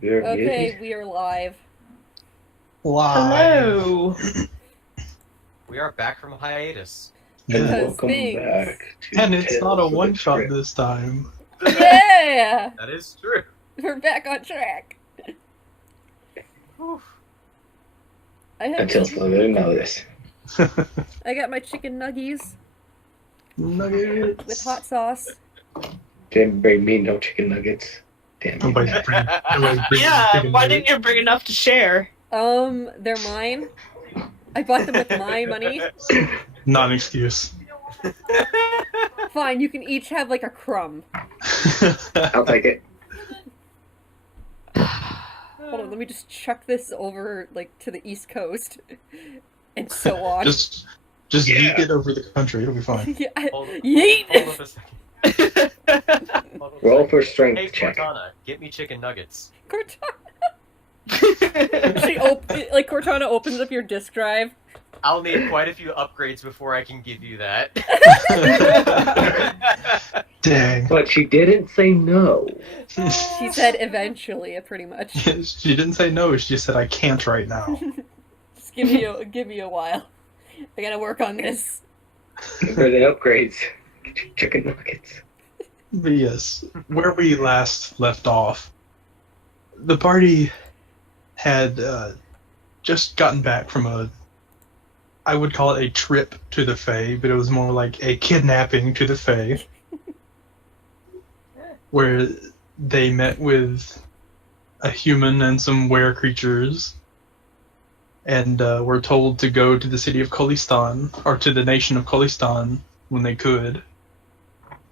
We're Okay, muted. we are live. Live. Hello. We are back from hiatus. And Because Yes. welcome things. back to And it's not a Tales of the one-shot Crypt. this time. Yeah! That is true. We're back on track. Whew. I have Until further notice. I got my chicken nuggies Nuggets. with hot sauce. Didn't bring me no chicken nuggets. Damn you. Nobody's bringing Yeah, chicken why nuggets. didn't you bring enough to share? They're mine. I bought them with my money. Not an excuse. Fine, you can each have like a crumb. I'll take it. Hold on, let me just chuck this over like to the East Coast. And so on. just Yeah. yeet it over the country. It'll be fine. Yeah. Hold Yeet! up a second. Hold up a Roll second. for strength Hey, check. Cortana, get me chicken nuggets. Cortana opens up your disk drive. I'll need quite a few upgrades before I can give you that. Dang. But she didn't say no. She said eventually, pretty much. She didn't say no. She just said, I can't right now. Just give me a while. I gotta work on this. Give her the upgrades. Get your chicken nuggets. But yes, where we last left off, the party had just gotten back from I would call it a trip to the Fae, but it was more like a kidnapping to the Fae, where they met with a human and some were creatures, and were told to go to the city of Kholistan, or to the nation of Kholistan, when they could,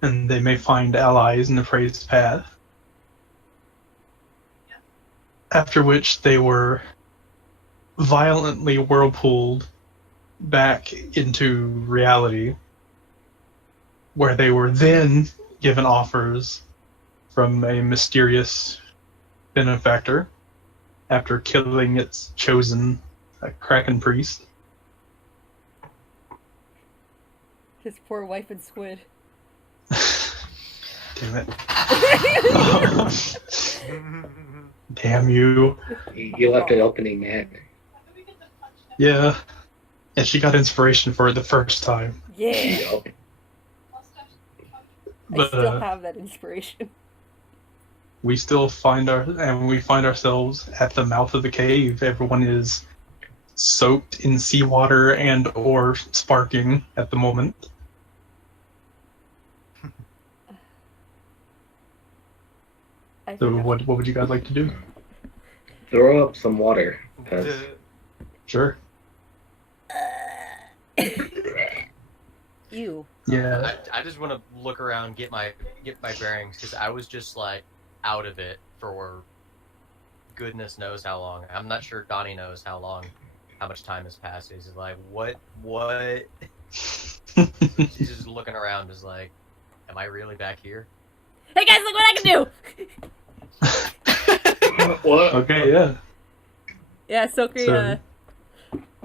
and they may find allies in the Frey's path. After which they were violently whirlpooled back into reality, where they were then given offers from a mysterious benefactor after killing its chosen Kraken priest. His poor wife and squid. Damn it. Damn you. You left it opening, man. Yeah. And she got inspiration for it the first time. Yeah. Yup. I But, still have that inspiration. we find ourselves at the mouth of the cave. Everyone is soaked in seawater and or sparking at the moment. I So think what would you guys like to do? Throw up some water. 'Cause Sure. you. Yeah. I just want to look around, get my bearings, because I was just like out of it for goodness knows how long. I'm not sure Donnie knows how much time has passed. He's like, what? She's just looking around, just like, am I really back here? Hey guys, look what I can do! what? Okay, yeah. Yeah, Sokri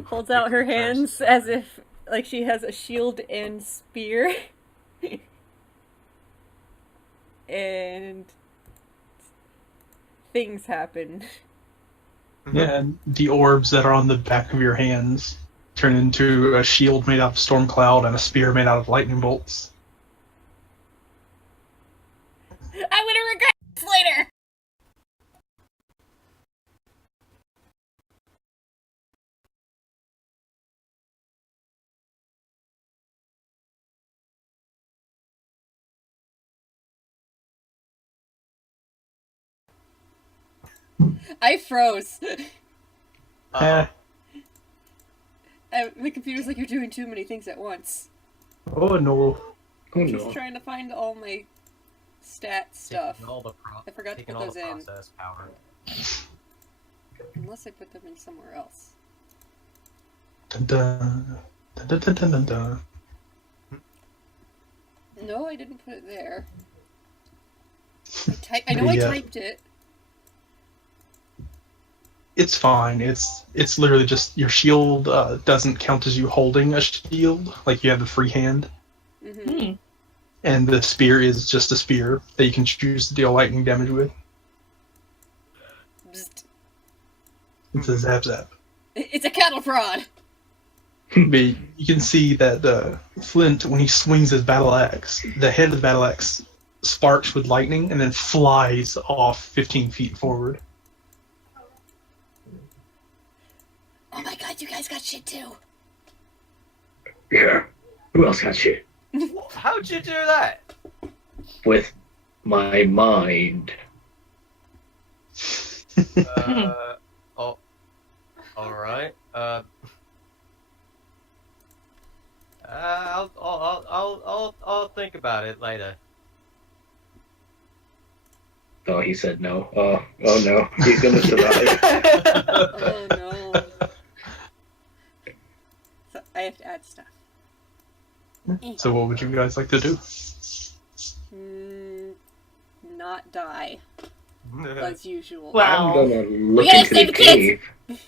holds out her hands as if like she has a shield and spear. And things happen. Yeah, and the orbs that are on the back of your hands turn into a shield made out of storm cloud and a spear made out of lightning bolts. I'm gonna regret this later! I froze. Eh. The computer's like, you're doing too many things at once. Oh no. Oh Just no. trying to find all my stat stuff. Taking all the I forgot to taking put all the those in. process power. Unless I put them in somewhere else. Dun dun. Dun dun dun dun dun dun. No, I didn't put it there. I know I The, typed it. It's fine. It's literally just your shield doesn't count as you holding a shield, like you have the free hand, Mm-hmm. and the spear is just a spear that you can choose to deal lightning damage with. Bzzt. It's a zap zap. It's a cattle prod. But you can see that Flint, when he swings his battle axe, the head of the battle axe sparks with lightning and then flies off 15 feet forward. Oh my god, you guys got shit too. Yeah. Who else got shit? How'd you do that? With my mind. Oh, all right. I'll think about it later. Oh, he said no. Oh no. He's gonna survive. Oh no. So I have to add stuff. So what would you guys like to do? Not die. As usual. Wow. I'm gonna look gotta into save the the kids! cave.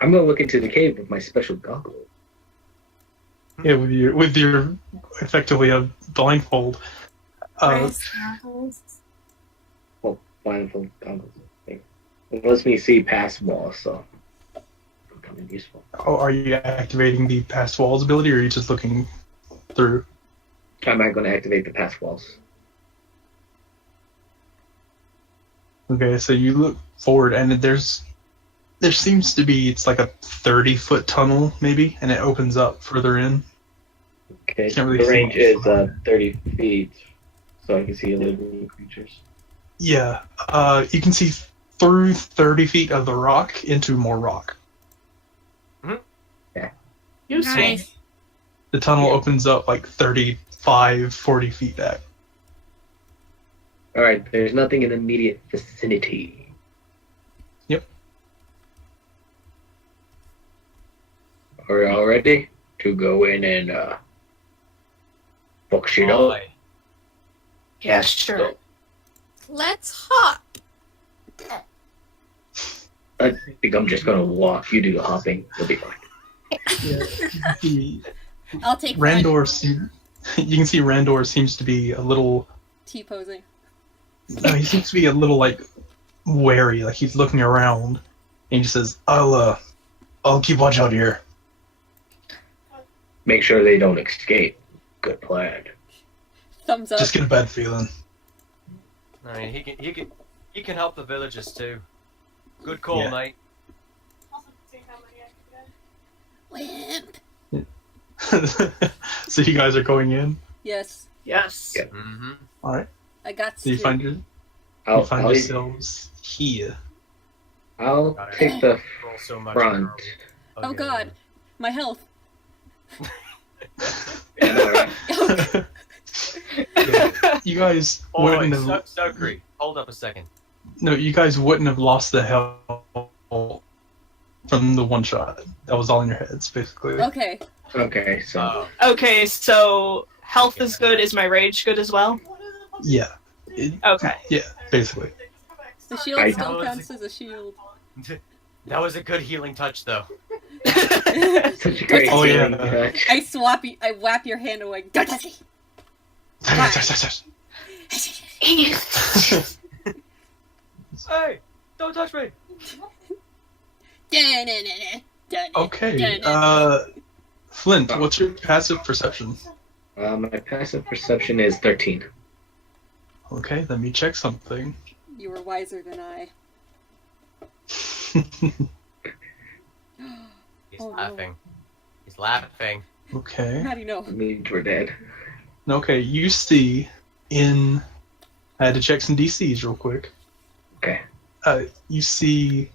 I'm gonna look into the cave with my special goggle. Yeah, with your effectively a blindfold. Well, blindfold goggles. It lets me see past walls, so it's kind of useful. Oh, are you activating the past walls ability, or are you just looking through? I'm not gonna activate the past walls. Okay, so you look forward, and there seems to be, it's like a 30-foot tunnel, maybe, and it opens up further in. Okay, Can't really the see range much is farther. 30 feet, so I can see living creatures. Yeah, you can see through 30 feet of the rock into more rock. Useful. Nice. The tunnel opens up like 35, 40 feet back. Alright, there's nothing in the immediate vicinity. Yep. Are you all ready to go in and fuck shit up? Aye. Yeah, sure. Let's hop. I think I'm just gonna walk. You do the hopping. You'll be fine. I'll take one. Randor you can see Randor seems to be a little. T-posing. He seems to be a little like wary, like he's looking around, and he just says, "I'll keep watch out here." Make sure they don't escape. Good plan. Thumbs up. Just get a bad feeling. I mean, he can help the villagers too. Good call, Yeah. mate. Wimp. So you guys are going in. Yes. Yes. Yeah. Mm-hmm. All right. I got So you to. find I'll yourselves here. take the Roll so much front. for a Oh god. My health. Yeah, no, right. You guys Oh, wait, wouldn't have. Sukri, hold up a second. No, you guys wouldn't have lost the health from the one shot. That was all in your heads, basically. Okay. Okay, so Okay, so health is good. Is my rage good as well? Yeah. Okay. Yeah, basically. The shield I- still counts as a shield. That was a good healing touch, though. such a great Oh, yeah. healing touch. I whap your hand away. Don't touch me. Hey, don't touch me. Okay. Flint, what's your passive perception? My passive perception is 13. Okay, let me check something. You were wiser than I. He's Oh, no. laughing. He's laughing. Okay. How do you know? It means we're dead. Okay, you see in... I had to check some DCs real quick. Okay. You see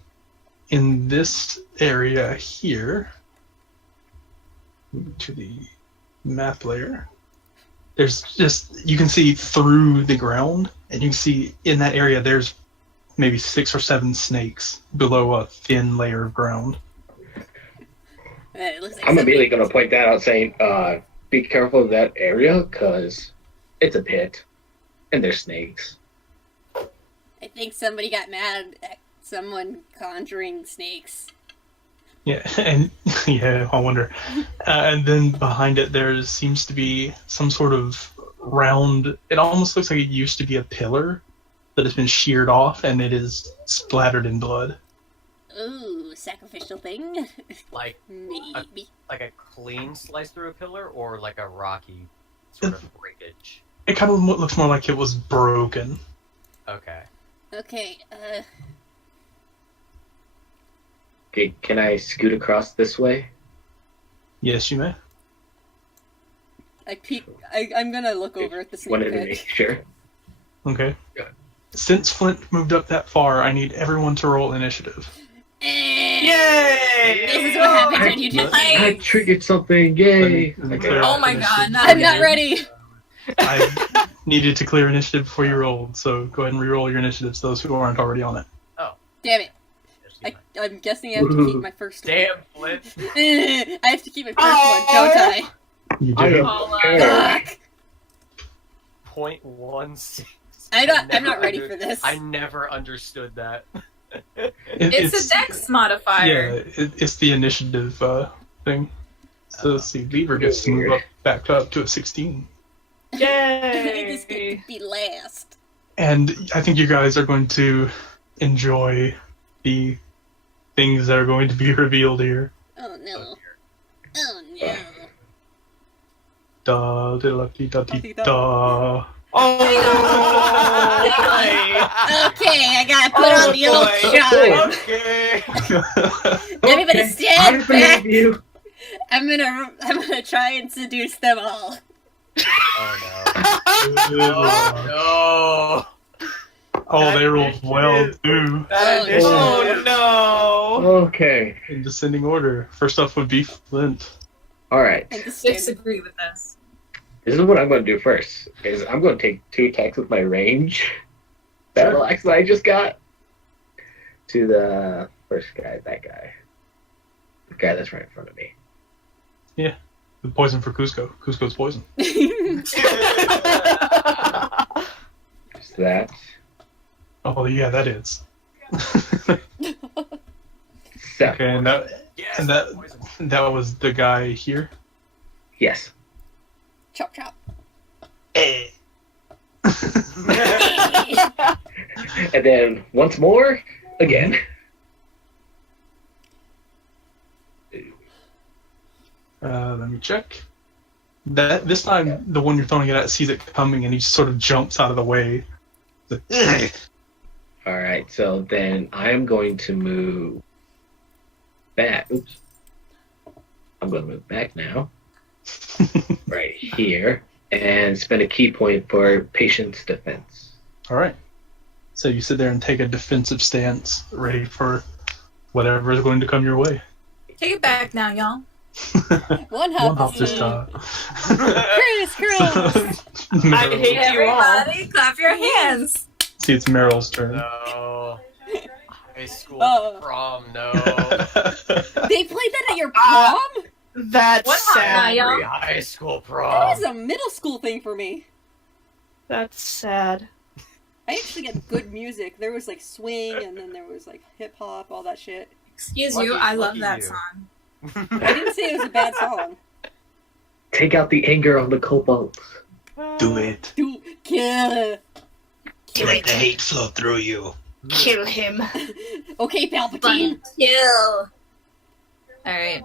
in this area here, to the map layer, there's just, you can see through the ground, and you can see in that area there's maybe 6 or 7 snakes below a thin layer of ground. It looks like I'm somebody- immediately going to point that out, saying, be careful of that area, because it's a pit, and there's snakes. I think somebody got mad at someone conjuring snakes. Yeah, and yeah, I wonder. And then behind it, there seems to be some sort of round. It almost looks like it used to be a pillar, that has been sheared off, and it is splattered in blood. Ooh, sacrificial thing. Like Maybe. like a clean slice through a pillar, or like a rocky sort of breakage. It kind of looks more like it was broken. Okay. Okay, Okay, can I scoot across this way? Yes, you may. I peek. I'm gonna look over at the snake Wanted to pit. make sure. Okay. Yeah. Since Flint moved up that far, I need everyone to roll initiative. Yay! This is what happens when you do I things. triggered something. Yay! Let me Okay. clear Oh out my initiative god, not before I'm you not did. ready. I needed to clear initiative before you rolled, so go ahead and re-roll your initiatives, those who aren't already on it. Damn it. I'm guessing I have to keep my first one. Damn, Flint. I have to keep my first one, don't I? You I do. am I'll, prepared. Fuck. 0.16. I'm not ready for this. I never understood that. It's a dex modifier. Yeah, it's the initiative thing. So let's see, Beaver gets to move up back up to a 16. I just get Yay! to be last. And I think you guys are going to enjoy the things that are going to be revealed here. Oh no. Oh no. Da da da da da da. Oh! Okay, I gotta put on the old boy. charm. Okay. Everybody Okay, stand I believe back. you. I'm gonna try and seduce them all. Oh no. Oh, they rolled well too. That Oh, Oh no! Okay. In descending order. First off would be Flint. All right. And the standard. Disagree with this. This is what I'm going to do first. Is I'm going to take 2 attacks with my range battle axe that I just got to the first guy. That guy. The guy that's right in front of me. The poison for Cusco. Cusco's poison. Just that. Oh yeah, that is. So, Okay, and Yes, And that- poison. that was the guy here. yes. Chop chop. Eh. And then once more, again. Let me check. That this time, the one you're throwing it at sees it coming, and he sort of jumps out of the way. All right. So then I'm going to move back. Oops. I'm going to move back now. Right here. And spend a key point for patience defense. All right. So you sit there and take a defensive stance, ready for whatever is going to come your way. Take it back now, y'all. One One hop hop this is time. Chris. I hate you all. Everybody, clap your hands. See, it's Meryl's turn. No. High school Oh. prom, no. They played that at your prom? That's What sad. happened, Every high school That prom. was a middle school thing for me. That's sad. I actually get good music. There was like swing, and then there was like hip hop, all that shit. Excuse Lucky- you, I love lucky that you. song. I didn't say it was a bad song. Take out the anger on the kobolds. Do it. Do kill. Let the hate flow through you. Kill him. Okay, Palpatine. Fun kill. Alright.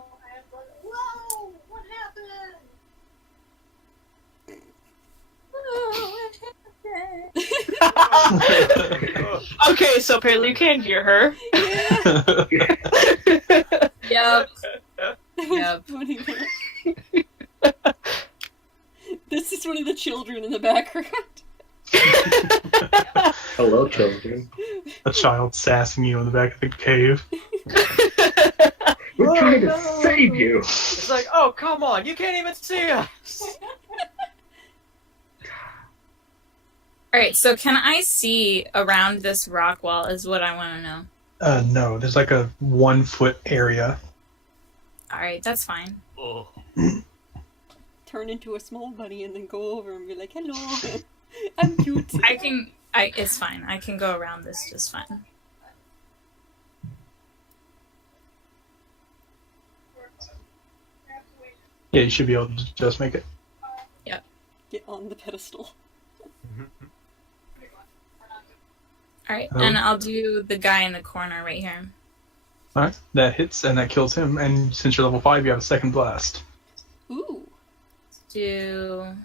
Okay, so apparently you can hear her. Yeah. Yep. Yep. Funny. This is one of the children in the background. Hello, children. A child sassing you in the back of the cave. We're trying to save you. It's like, oh, come on, you can't even see us. Alright, so can I see around this rock wall is what I want to know. No, there's like a 1 foot area. Alright, that's fine. Oh. Turn into a small bunny and then go over and be like, hello. I'm cute. It's fine. I can go around this just fine. Yeah, you should be able to just make it. Get on the pedestal. Alright, Oh. and I'll do the guy in the corner right here. Alright, that hits and that kills him. And since you're level 5, you have a second blast. Ooh. Do...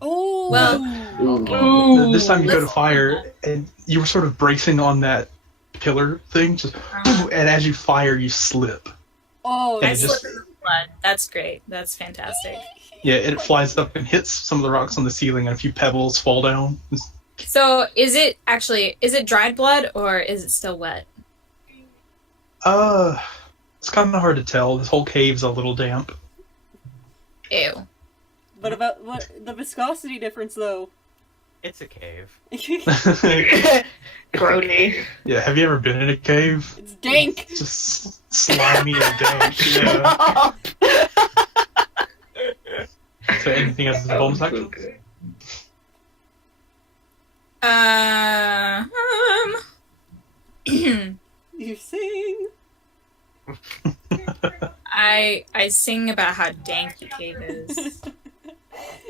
Oh. Well- Ooh. This time you go to Let's- fire, and you were sort of bracing on that pillar thing, just and as you fire, you slip. Oh. And I it just- slip in the blood. That's great. That's fantastic. Yeah, it flies up and hits some of the rocks on the ceiling, and a few pebbles fall down. So, is it dried blood or is it still wet? It's kind of hard to tell. This whole cave's a little damp. Ew. But about what the viscosity difference though? It's a cave. Grody. Yeah, have you ever been in a cave? It's dank. Just slimy and dank. Yeah. So anything else as a bonus action? Okay. You sing. I sing about how dank the cave is.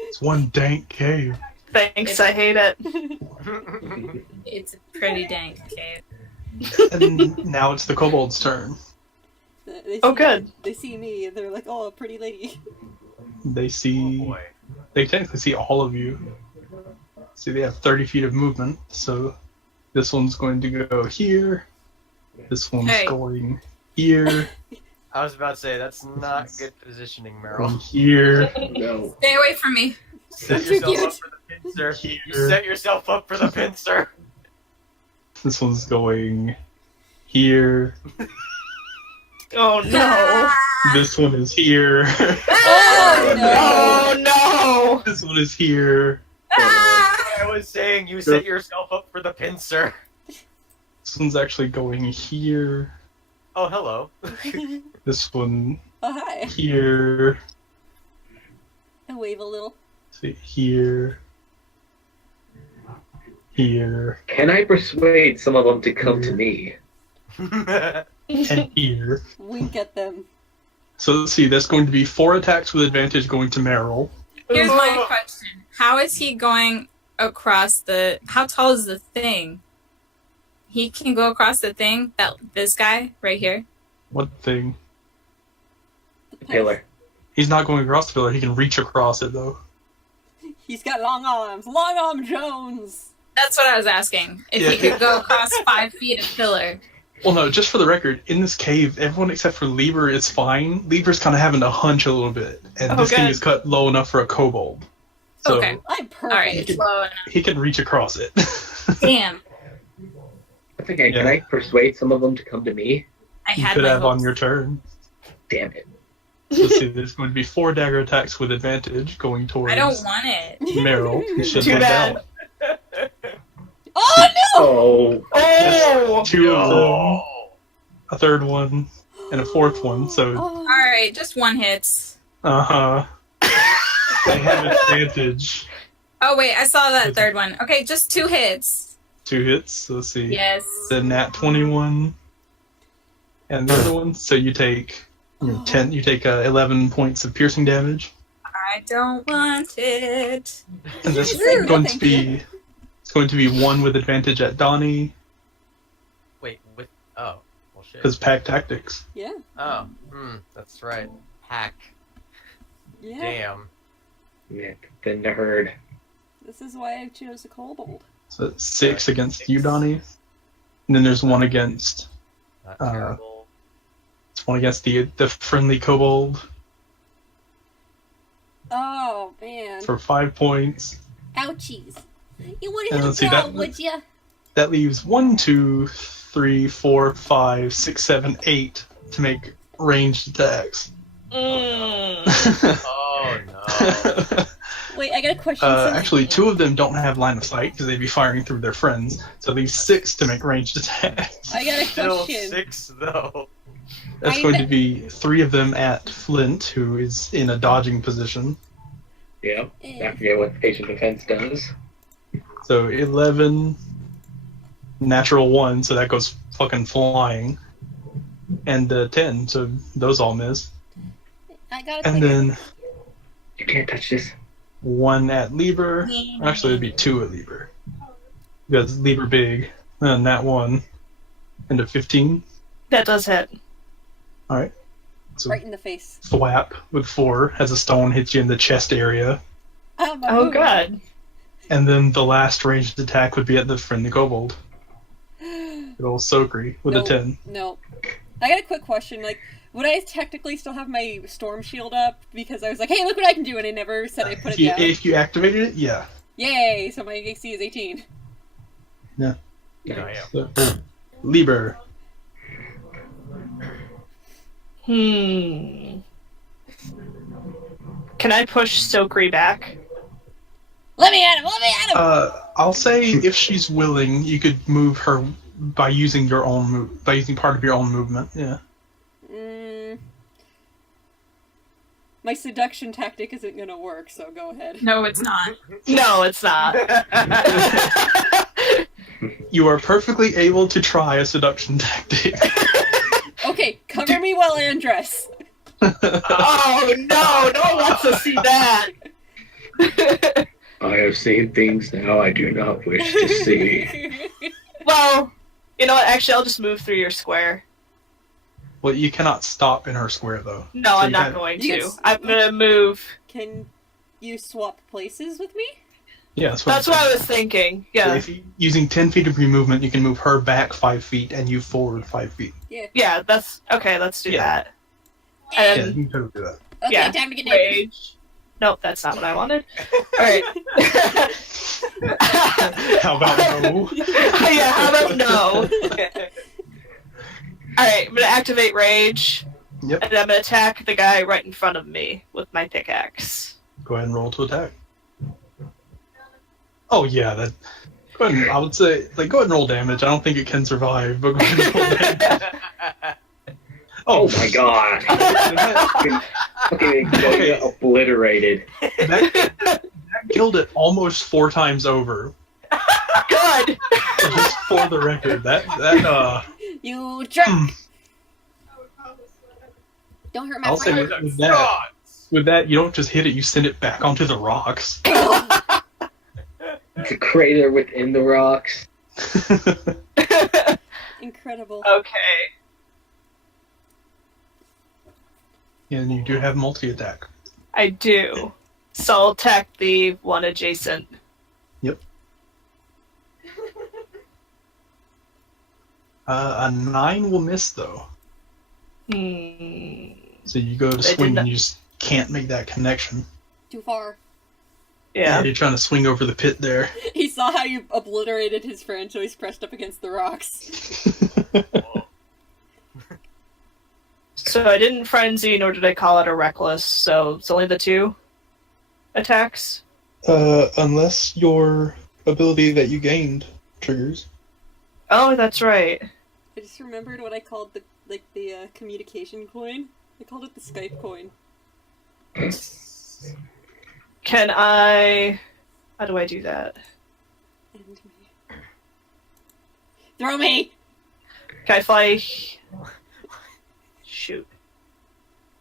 It's one dank cave. Thanks, I hate it. It's a pretty dank cave. And now it's the kobold's turn. They Oh, see- good. They see me and they're like, "Oh, a pretty lady." They Oh see. boy. They technically see all of you. See, they have 30 feet of movement, so this one's going to go here. This one's Hey. going here. I was about to say that's not good positioning, Going Meryl. here. No. Stay away from me. Set Too yourself cute. up for the pincer. You Here. set yourself up for the pincer. This one's going here. Oh no. This one is here. Oh Oh no. This one is here. I was saying you set yourself up for the pincer. This one's actually going here. Oh, hello. This one Oh hi. here. I wave a little. See, here. Here. Can I persuade some of them to come to me? And here. Wink at them. So let's see, that's going to be 4 attacks with advantage going to Meryl. Here's my question. How is he going across the... How tall is the thing? He can go across the thing? This guy right here? What thing? The pillar. He's not going across the pillar, he can reach across it though. He's got long arms. Long arm Jones. That's what I was asking. If he Yeah. could go across 5 feet of pillar. Well, no, just for the record, in this cave, everyone except for Lieber is fine. Lieber's kind of having to hunch a little bit, and this thing Okay. is cut low enough for a kobold. So Okay. I'm perfect. Alright, slow enough. he can reach across it. Damn. That's okay. Can Yeah. I persuade some of them to come to me? I You had could my have on hopes. your turn. Damn it. Let's see, there's going to be 4 dagger attacks with advantage going towards I don't want it. Meryl. You should Too look bad. out. Oh no! Oh. Oh. 2 of them, a third one, and a fourth one, so Oh. Alright, just one hits. uh-huh. They have advantage. Oh wait, I saw that third one. Okay, just 2 hits. 2 hits, so let's see. Yes. The nat 21 and the other one, so you take 10 you take 11 points of piercing damage, I don't want it. and this is Sure, going no, to thank be it's going to be 1 with advantage at Donnie Wait, with oh, well shit. because pack tactics. Yeah. Oh, that's right. Hack. Yeah. Damn. Yeah, thin to herd. This is why I chose a kobold. So it's 6 against you, Donnie, and then there's 1 against Not Uh, terrible. the friendly kobold Oh man. for 5 points. Ouchies. You wouldn't And hit a let's see, girl, that- would ya? That leaves 1, 2, 3, 4, 5, 6, 7, 8 to make ranged attacks. Oh no. Wait, I got a question. So- Actually, 2 of them don't have line of sight because they'd be firing through their friends. So it leaves 6 to make ranged attacks. I got a Still question. 6 though. That's I going kn- to be 3 of them at Flint, who is in a dodging position. Yeah. Eh. I forget what patient defense does. So 11, natural 1, so that goes fucking flying. And 10, so those all miss. I got a And question. then You can't touch this. 1 at Lieber. Actually, it'd be 2 at Lieber. Because Lieber big. And that one. Into 15. That does hit. Alright. So Right in the face. thwap with 4 as a stone hits you in the chest area. Oh, God. And then the last ranged attack would be at the friendly kobold. Good old Sokri with a 10. No. I got a quick question. Like, would I technically still have my storm shield up? Because I was like, hey, look what I can do, and I never said I put it down. If you activated it, yeah. Yay! So my AC is 18. Yeah. Yeah. So, Lieber. Can I push Sokri back? Let me at him! Let me at him! I'll say if she's willing, you could move her by using your own by using part of your own movement. Yeah. My seduction tactic isn't gonna work, so go ahead. No, it's not. No, it's not. You are perfectly able to try a seduction tactic. Okay, cover me while I undress. Oh, no! No one wants to see that! I have seen things now I do not wish to see. Well, you know what? Actually, I'll just move through your square. Well, you cannot stop in her square, though. No, So I'm you not can- going You to. can- I'm gonna move. Can you swap places with me? Yeah, that's That's I'm what I saying. was thinking. So Yeah. if you, using 10 feet of your movement, you can move her back 5 feet and you forward 5 feet. Yeah, that's... Okay, let's do Yeah. that. Yeah, And you can totally do that. Okay, Yeah. time to get naked. rage. Nope, that's not what I wanted. Alright. How about no? Yeah, how about no? Alright, I'm gonna activate rage. Yep. And I'm gonna attack the guy right in front of me with my pickaxe. Go ahead and roll to attack. Oh yeah, that. Go ahead and, I would say, like, go ahead and roll damage. I don't think it can survive, but go ahead and roll damage. Oh my god! Okay, Okay. obliterated. That killed it almost 4 times over. Good! Just for the record, You jerk! Don't hurt my I'll say friend. with that, you don't just hit it, you send it back onto the rocks. It's a crater within the rocks. Incredible. Okay. And you do have multi-attack. I do. So I'll attack the one adjacent. Yep. A 9 will miss, though. So you go to They swing did not- and you just can't make that connection. Too far. Yeah. You're trying to swing over the pit there. He saw how you obliterated his friend, so he's pressed up against the rocks. So I didn't frenzy, nor did I call it a reckless, so it's only the 2 attacks. Unless your ability that you gained triggers. Oh, that's right. I just remembered what I called the communication coin. I called it the Skype coin. Can I... How do I do that? And me. Throw me! Can I fly... Shoot.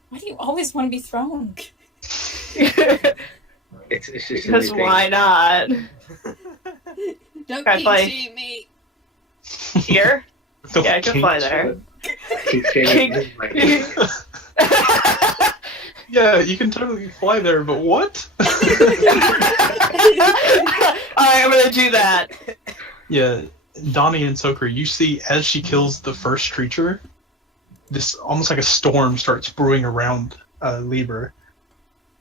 Why do you always want to be thrown? It's just Because anything. why not? Don't Can I fly- shame me! Here? Don't Yeah, I can kink fly shame. there. Keep saying it. Yeah, you can totally fly there, but what? Alright, I'm gonna do that. Yeah, Donnie and Sokri, you see as she kills the first creature, this almost like a storm starts brewing around Lieber.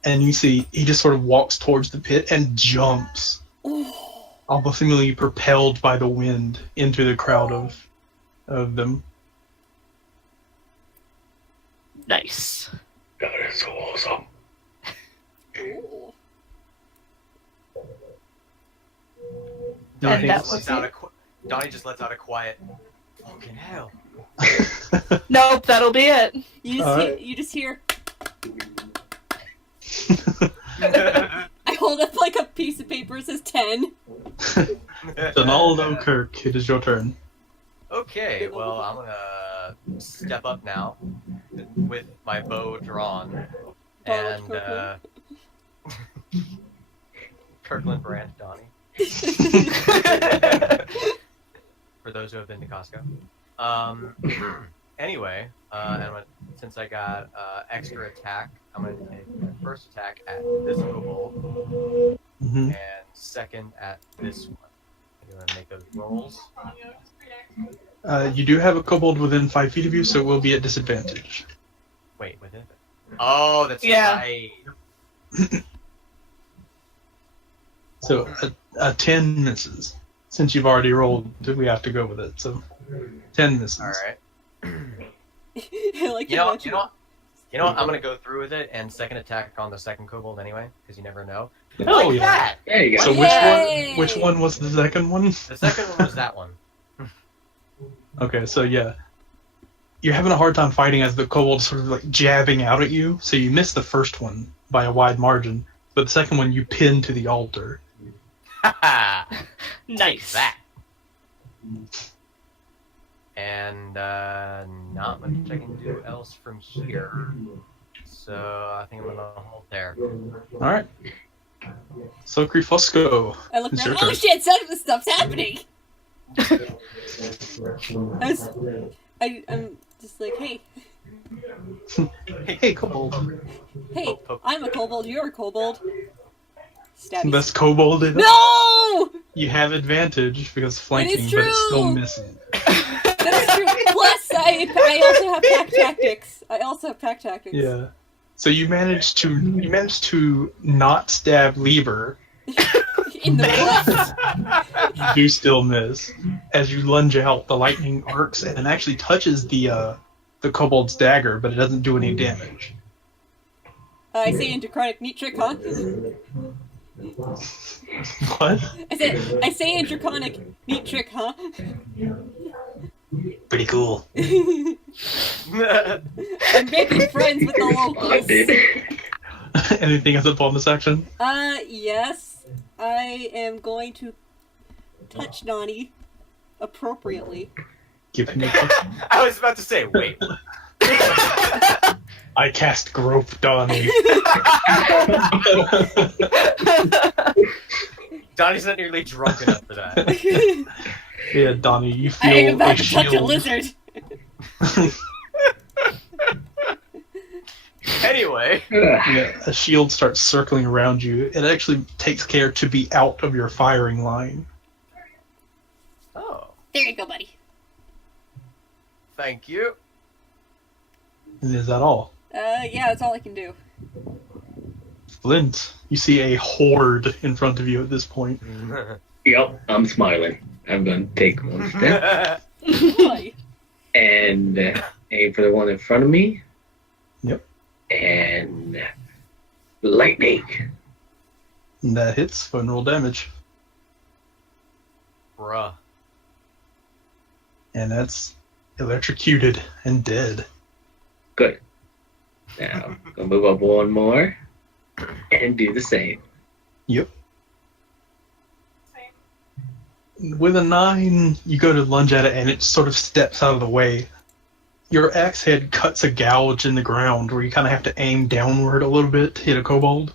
And you see he just sort of walks towards the pit and jumps, almost seemingly propelled by the wind into the crowd of them. Nice. That is so awesome. Ooh. And that Just was lets out it. Donnie just lets out a quiet, fucking hell. Nope, that'll be it. You just hear. I hold up like a piece of paper. It says 10. Donaldo Kirk, it is your turn. Okay, well, I'm gonna step up now with my bow drawn. And, Kirkland Brandt, Donnie. For those who have been to Costco. Anyway, since I got extra attack, I'm going to take my first attack at this kobold Mm-hmm. and second at this one. You want to make those rolls? You do have a kobold within 5 feet of you, so it will be at disadvantage. Wait, within it? Oh, that's Yeah. right. So a 10 misses. Since you've already rolled, we have to go with it. So 10 misses. All right. Like You know what? I'm gonna go through with it and second attack on the second kobold anyway, because you never know. Oh, Like yeah. that. There you go. So Yay! which one was the second one? The second one was that one. Okay, so yeah. You're having a hard time fighting as the kobold's sort of like jabbing out at you, so you missed the first one by a wide margin, but the second one you pinned to the altar. Nice. That. And not much I can do else from here. So I think I'm gonna hold there. Alright. So Crefusco. I look It's around. your Oh turn. shit! Stuff's happening. I'm just like, hey, Hey, kobold. hey, I'm a kobold. You're a kobold. Stab you. Best kobold in it. No! You have advantage because flanking, it's but it's still true. missing. That is true. Plus, I also have pack tactics. Yeah. So you managed to not stab Lieber. In the butt. You do still miss. As you lunge out, the lightning arcs and actually touches the kobold's dagger, but it doesn't do any damage. I say interchronic neat trick, huh? What? I say interchronic neat trick, huh? Pretty cool. I'm making friends with the locals. I did. Anything else upon the section? Yes. I am going to touch Nani appropriately. Give me. I was about to say, wait. I cast Grope Donnie. Donnie's not nearly drunk enough for that. Yeah, Donnie, you I am feel about a to touch a shield. lizard. Anyway. Yeah, a shield starts circling around you. It actually takes care to be out of your firing line. Oh, There you go, buddy. thank you. And is that all? Yeah, that's all I can do. Flint, you see a horde in front of you at this point. Yep, I'm smiling. I'm going to take one step Boy. and aim for the one in front of me. Yep. And lightning. And that hits, go and roll damage. Bruh. And that's electrocuted and dead. Good. Now, gonna move up one more and do the same. Yep. With a 9, you go to lunge at it and it sort of steps out of the way. Your axe head cuts a gouge in the ground where you kind of have to aim downward a little bit to hit a kobold.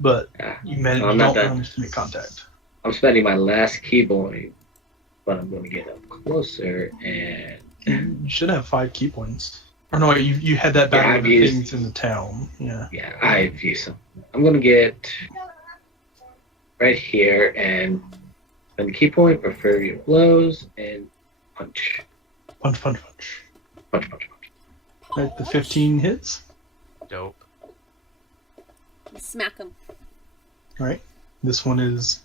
But you I'm don't not that- manage to make contact. I'm spending my last key point, but I'm going to get up closer and You should have 5 key points. Or no, you had that battle Yeah, with I've the used- things in the town. Yeah. yeah, I've used some. I'm going to get right here and spend the key point for further blows and punch. Punch, punch, punch. Punch, punch, punch. Right, the 15 hits. Dope. Smack him. Alright. This one is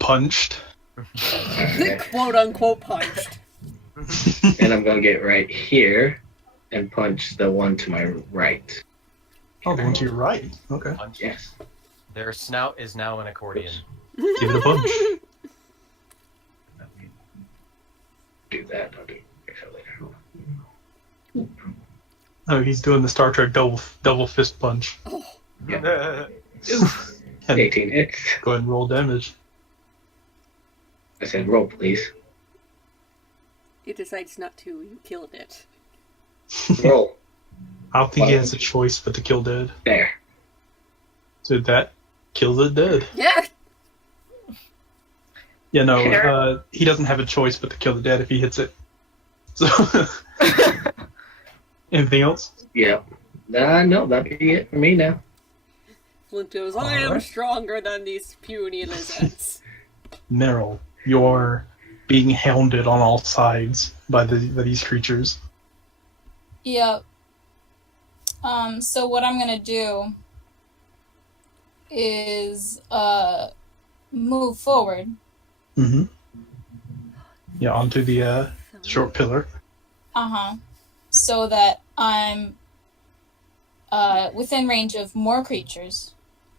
punched. Alright. Quote unquote punched. And I'm going to get right here and punch the one to my right. Oh, the one to your right. Okay. Punch. Yes. Their snout is now an accordion. Give it a punch. Do that. I'll do it later. Oh, he's doing the Star Trek double fist punch. Yeah. And 18 hits. go ahead and roll damage. I said roll, please. It decides not to. You killed it. Roll. I don't think he has a choice but to kill dead. There. So that kills it dead. Yeah. Yeah, no, Sure. he doesn't have a choice but to kill the dead if he hits it. So, anything else? Yeah. No, that'd be it for me now. Flint goes, I am Alright. stronger than these puny lizards. Meryl, you're being hounded on all sides by these creatures. Yep. So what I'm gonna do is move forward. Mm-hmm. Yeah, onto the short pillar. So that I'm within range of more creatures.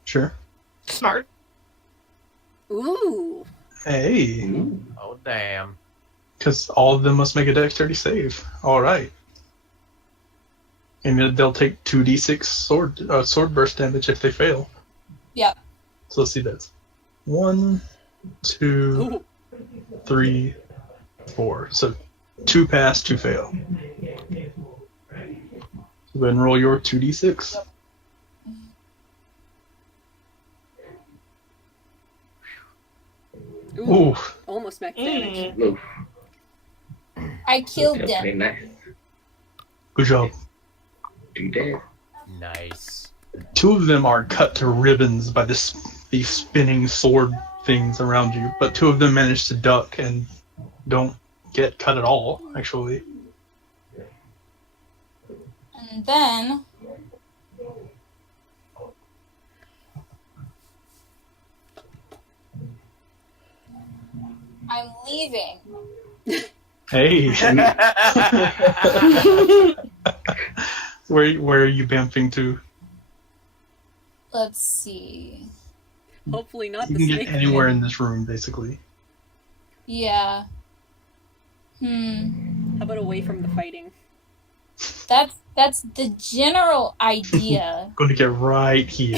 Sure. Smart. Ooh. Hey, Ooh. Oh damn. because all of them must make a dexterity save. All right. And then they'll take 2d6 sword burst damage if they fail. Yep. So let's see, that's 1, 2, Ooh. 3, 4. So 2 pass, 2 fail. So go ahead and roll your 2d6. Ooh. Ooh, Almost max damage. Oof. I killed That's pretty them. nice. good job. Do that. Nice. 2 of them are cut to ribbons by these spinning sword things around you, but 2 of them manage to duck and don't get cut at all, actually. And then I'm leaving. Hey! Where are you bamfing to? Let's see. Hopefully not You the can snake. get anywhere in this room, basically. Yeah. How about away from the fighting? That's the general idea. Going to get right here.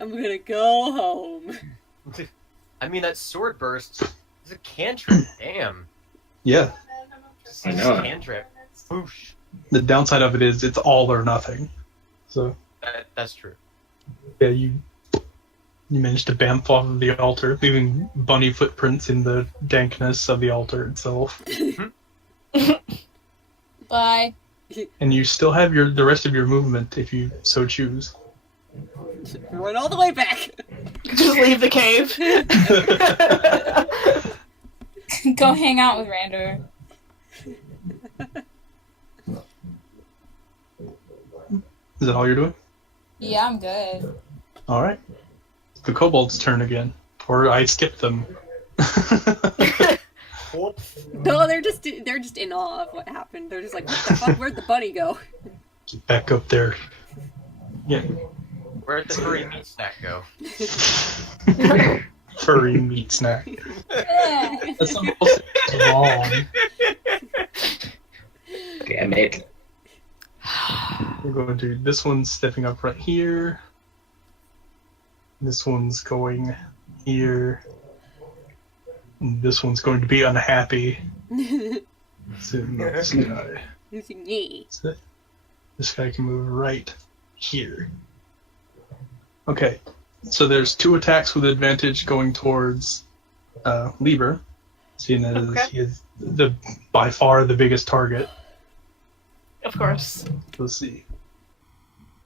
I'm gonna go home. I mean, that sword burst is a cantrip. Damn. Yeah. Just I a know. cantrip. Boosh. The downside of it is it's all or nothing. So, That's true. yeah, you managed to bamf off of the altar, leaving bunny footprints in the dankness of the altar itself. Bye. And you still have the rest of your movement if you so choose. Run all the way back. Just leave the cave. Go hang out with Rander. Is that all you're doing? Yeah, I'm good. All right. The kobold's turn again. Or I skipped them. No, they're just in awe of what happened. They're just like, what the fuck? Where'd the bunny go? Get back up there. Yeah. Where'd the furry meat snack go? Furry meat snack. Eh. That's almost wrong. Damn it. We're going to. This one's stepping up right here. This one's going here. And this one's going to be unhappy. Sitting on this guy. So this guy can move right here. Okay, so there's 2 attacks with advantage going towards Lieber, seeing as Okay. he is by far the biggest target. Of course. Let's see.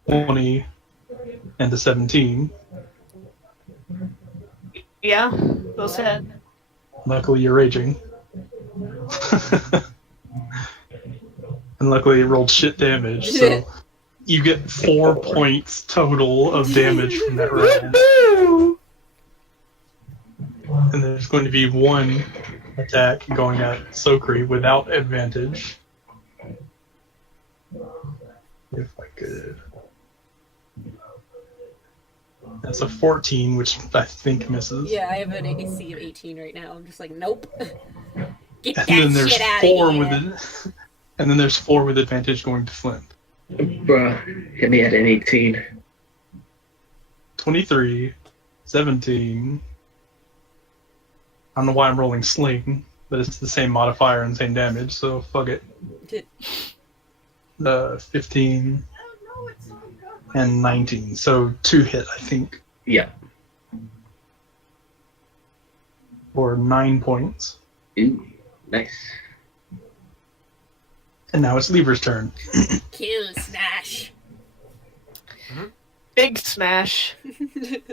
20 and a 17. Yeah, those hit. Luckily, you're raging. And luckily, it rolled shit damage, so you get 4 points total of damage from that round. And there's going to be 1 attack going at Sokri without advantage. If I could. That's a 14, which I think misses. Yeah, I have an AC of 18 right now. I'm just like, nope. Get that And then there's shit out 4 of here. with it. And then there's 4 with advantage going to Flint. Bruh, hit me at an 18. 23, 17. I don't know why I'm rolling sling, but it's the same modifier and same damage, so fuck it. 15 and 19. So 2 hit, I think. Yeah. for 9 points. Ooh, nice. And now it's Lever's turn. Kill smash. Big smash.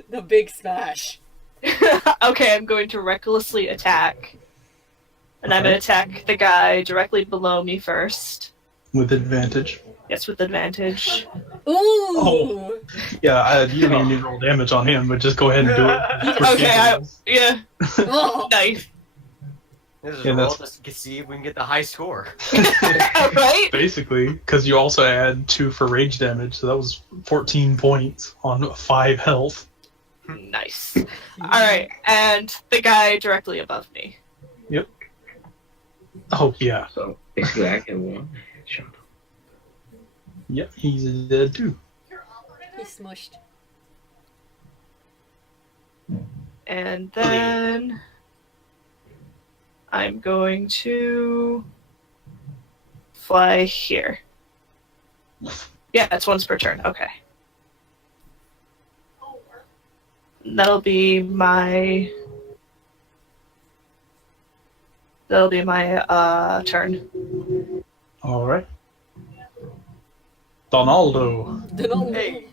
The big smash. Okay, I'm going to recklessly attack. And I'm going to attack the guy directly below me first. With advantage. Yes, with advantage. Ooh. Oh. Yeah, you don't even need to roll damage on him, but just go ahead and do it. Okay, yeah. Oh. Nice. This is Yeah, a roll that's- to see if we can get the high score. Right? Basically, because you also add 2 for rage damage, so that was 14 points on 5 health. Nice. Alright, and the guy directly above me. Yep. Oh, yeah. So basically, I can one shot. Yep, he's dead too. He's smushed. And then I'm going to fly here. Yeah, it's once per turn. Okay. That'll be my turn. Alright. Donaldo. Hey.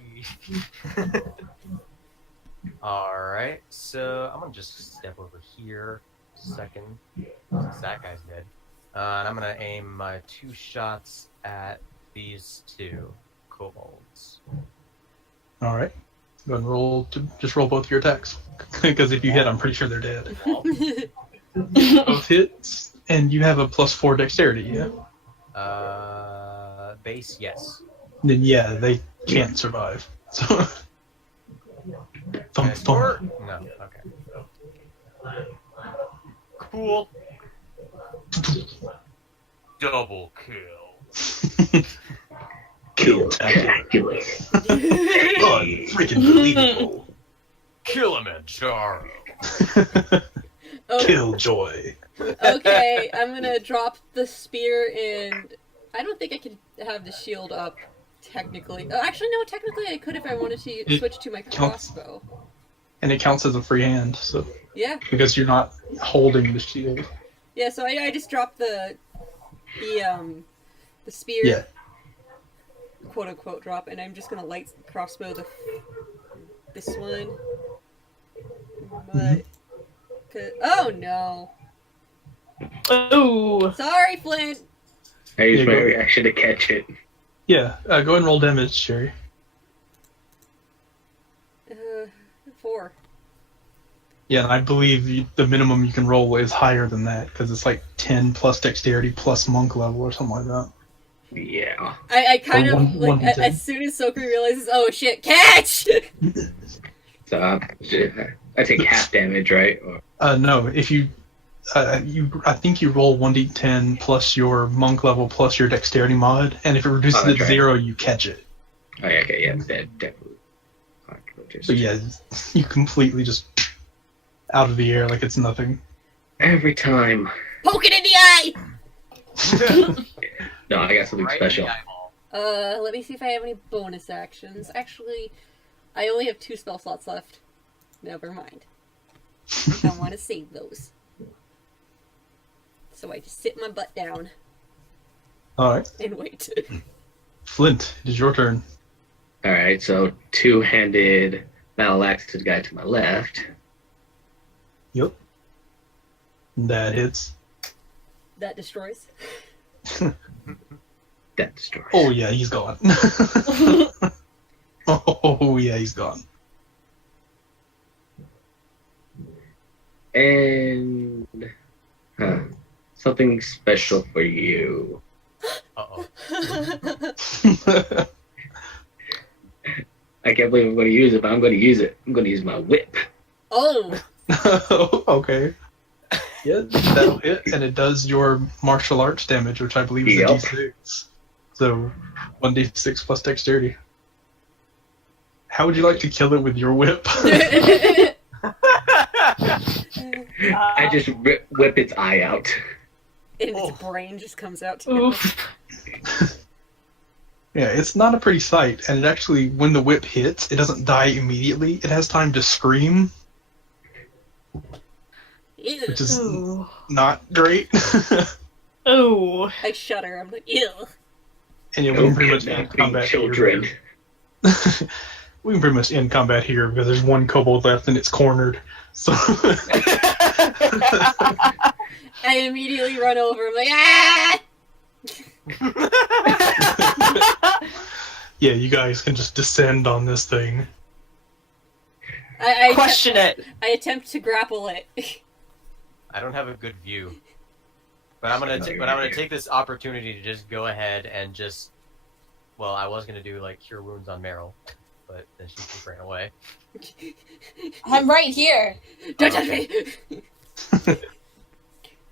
Alright, so I'm gonna just step over here second, since that guy's dead. And I'm gonna aim my 2 shots at these 2 kobolds. Alright. Go ahead and just roll both your attacks. Because if you hit, I'm pretty sure they're dead. Both hits, and you have a +4 dexterity, yeah? Base, yes. Then yeah, they can't survive. So Can I thump, score? thump. No, okay. Cool. Double kill. Kill Spectacular. Unfreaking believable. Kilimanjaro. Oh, Killjoy. okay, I'm gonna drop the spear and I don't think I can have the shield up technically. Oh, actually, no, technically I could if I wanted to It switch to my counts. crossbow. And it counts as a free hand, so Yeah, because you're not holding the shield. yeah. So I just dropped the spear, Yeah. quote unquote drop, and I'm just gonna light crossbow this one. But oh no! Ooh. Sorry, Flint. I used Yeah, my go- reaction to catch it. Yeah, go ahead and roll damage, Sherry. 4. Yeah, and I believe the minimum you can roll is higher than that, because it's like 10 plus dexterity plus monk level or something like that. Yeah. I kind Or of one like d10. as soon as Soku realizes, oh shit, catch! So I take half damage, right? Or, No, if you, I think you roll 1d10 plus your monk level plus your dexterity mod, and if it reduces Oh, it that's to right. 0, you catch it. oh, yeah, okay, yeah, definitely. So yeah, you completely just out of the air like it's nothing. Every time. Poke it in the eye! No, I got something Right in special. the eyeball. Let me see if I have any bonus actions. Actually, I only have 2 spell slots left. Never mind. I want to save those. So I just sit my butt down Alright. and wait. Flint, it is your turn. Alright, so 2-handed battle axe to the guy to my left. Yep. That hits. That destroys. That destroys. Oh yeah, he's gone. Oh yeah, he's gone. And something special for you. Uh-oh. I can't believe I'm going to use it, but I'm going to use it. I'm going to use my whip. Oh! Okay. Yeah, that'll hit, and it does your martial arts damage, which I believe is Yep. a d6. So, 1d6 plus dexterity. How would you like to kill it with your whip? I just whip its eye out. And Oh. its brain just comes out too. Oof. Yeah, it's not a pretty sight, and it actually, when the whip hits, it doesn't die immediately. It has time to scream, Ew. which is Ooh. not great. Oh. I shudder. I'm like, ew. And yeah, we No can pretty much end kidnapping combat children. here. We can pretty much end combat here because there's one kobold left and it's cornered. So I immediately run over. I'm like, ah! yeah, you guys can just descend on this thing. I Question it. I attempt to grapple it. I don't have a good view, but I'm gonna take this opportunity to just go ahead and just. Well, I was gonna do like cure wounds on Meryl, but then she just ran away. I'm right here. Don't touch me!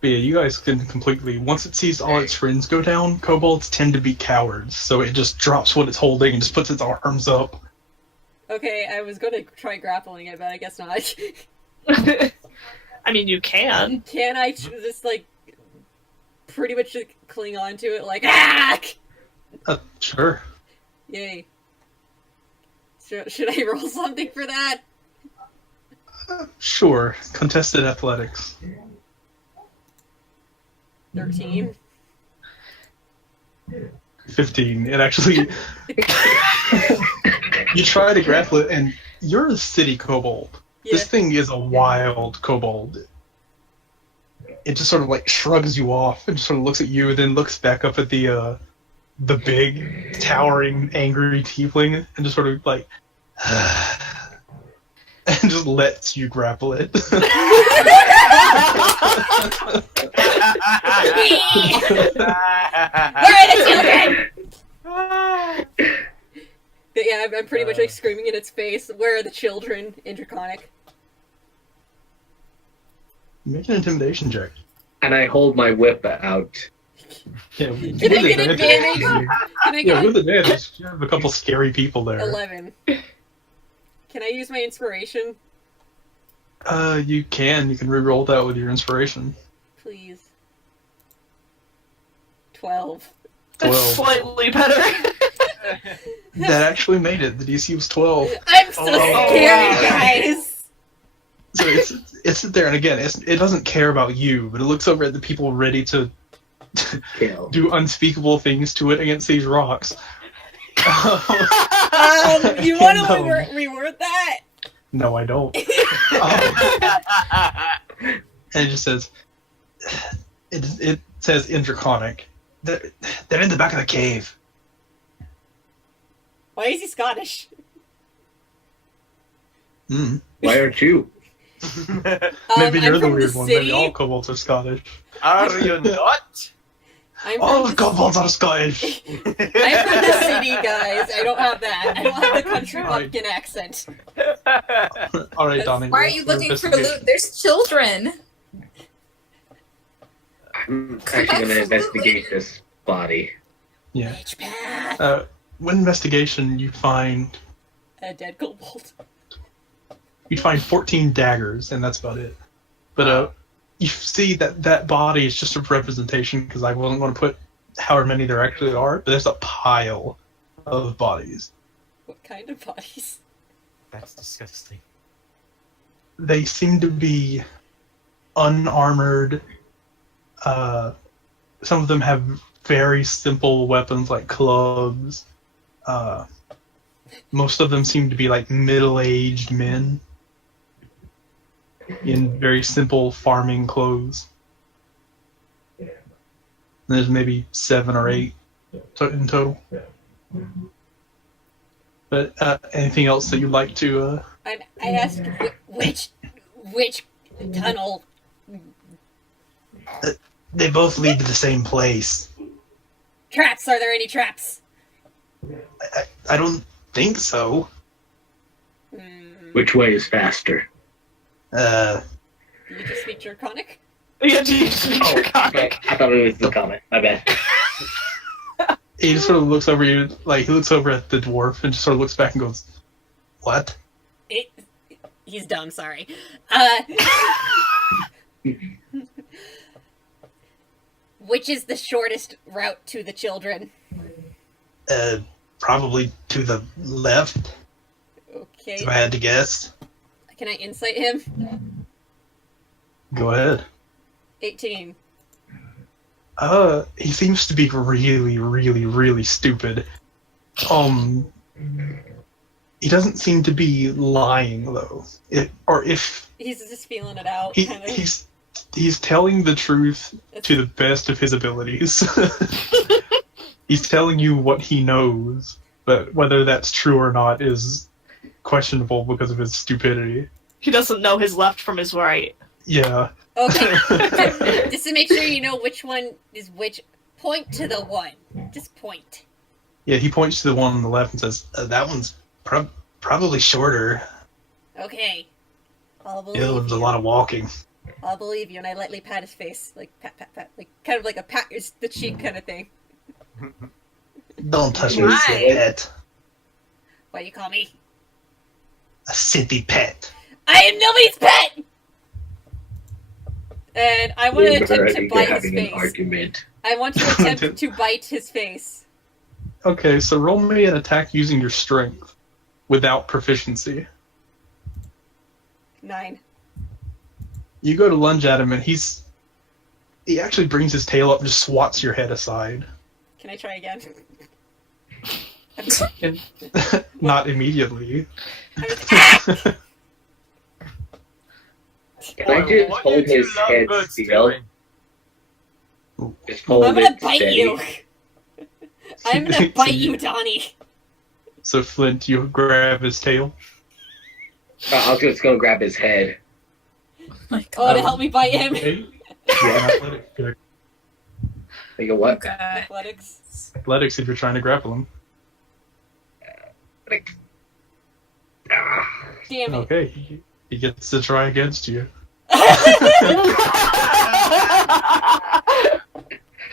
But yeah, you guys can completely. Once it sees all its friends go down, kobolds tend to be cowards, so it just drops what it's holding and just puts its arms up. Okay, I was gonna try grappling it, but I guess not. I mean, you can. Can I just, like, pretty much just cling on to it, like, ah! Sure. Yay. Should I roll something for that? Sure. Contested athletics. 13. 15. It actually. You try to grapple it, and you're a city kobold. Yeah. This thing is a wild kobold. It just sort of like shrugs you off and just sort of looks at you, and then looks back up at the big, towering, angry tiefling, and just sort of like, and just lets you grapple it. Where are the children? But yeah, I'm pretty much like screaming in its face. Where are the children? Indraconic. Make an intimidation check. And I hold my whip out. Yeah, Can I get advantage? Can I Yeah, get with advantage. You have a couple scary people there. 11? Can I use my inspiration? You can. You can re-roll that with your inspiration. Please. 12. That's 12. slightly better. That actually made it. The DC was 12. I'm so Oh, scary, wow. guys! So it's there, and again, it doesn't care about you, but it looks over at the people ready to Kill. do unspeakable things to it against these rocks. You And, want to reword that? No, I don't. And it just says, it says Indraconic. They're in the back of the cave. Why is he Scottish? Mm. Why aren't you? Maybe I'm you're the from weird the one. city. Maybe all kobolds are Scottish. Are you not? I'm All from, kobolds are Scottish. I'm from the city, guys. I don't have that. I don't have the country Right. bumpkin accent. All right, Donnie. Why are roll you for looking for investigation. loot? There's children. I'm actually going to investigate this body. Yeah. H path. With investigation, you find A dead kobold. 14 daggers, and that's about it. But you see that body is just a representation, because I wasn't going to put however many there actually are, but there's a pile of bodies. What kind of bodies? That's disgusting. They seem to be unarmored. Some of them have very simple weapons like clubs. Most of them seem to be like middle-aged men in very simple farming clothes. There's maybe 7 or 8 in total. But anything else that you'd like to? I asked which tunnel. They both lead to the same place. Traps. Are there any traps? I don't think so. Which way is faster? Do you just speak Draconic? Yeah, do you speak Draconic? I thought it was the comment. My bad. He just sort of looks over you, like he looks over at the dwarf and just sort of looks back and goes, "What?" He's dumb. Sorry. Which is the shortest route to the children? Probably to the left, Okay. if I had to guess. Can I insight him? Go ahead. 18. He seems to be really, really, really stupid. He doesn't seem to be lying though. If He's just feeling it out, he, kind of. he's telling the truth to the best of his abilities. He's telling you what he knows, but whether that's true or not is questionable because of his stupidity. He doesn't know his left from his right. Yeah. Okay. Just to make sure you know which one is which, point to the one. Just point. Yeah, he points to the one on the left and says, that one's probably shorter. Okay. I'll believe The other one's you. a lot of walking. I'll believe you, and I lightly pat his face. Like, pat, pat, pat. Like, kind of like a pat the cheek kind of thing. Don't touch me, Why? pet. What do you call me? A city pet. I am nobody's pet! And I want to I attempt to think bite they're his having an face. argument. I want to attempt to bite his face. Okay, so roll me an attack using your strength without proficiency. 9. You go to lunge at him, and he actually brings his tail up and just swats your head aside. Can I try again? And not immediately. I'm just, ah! Can I just What hold you his two head lovebirds still? doing? Just hold I'm gonna it bite steady. you! I'm gonna bite you, Donnie! So Flint, you grab his tail. I'll just go grab his head. My Oh, God. to help me bite him! Okay. Yeah, Like a what? Okay. Athletics. athletics if you're trying to grapple him. Like, ah. Damn it. Okay, he gets to try against you.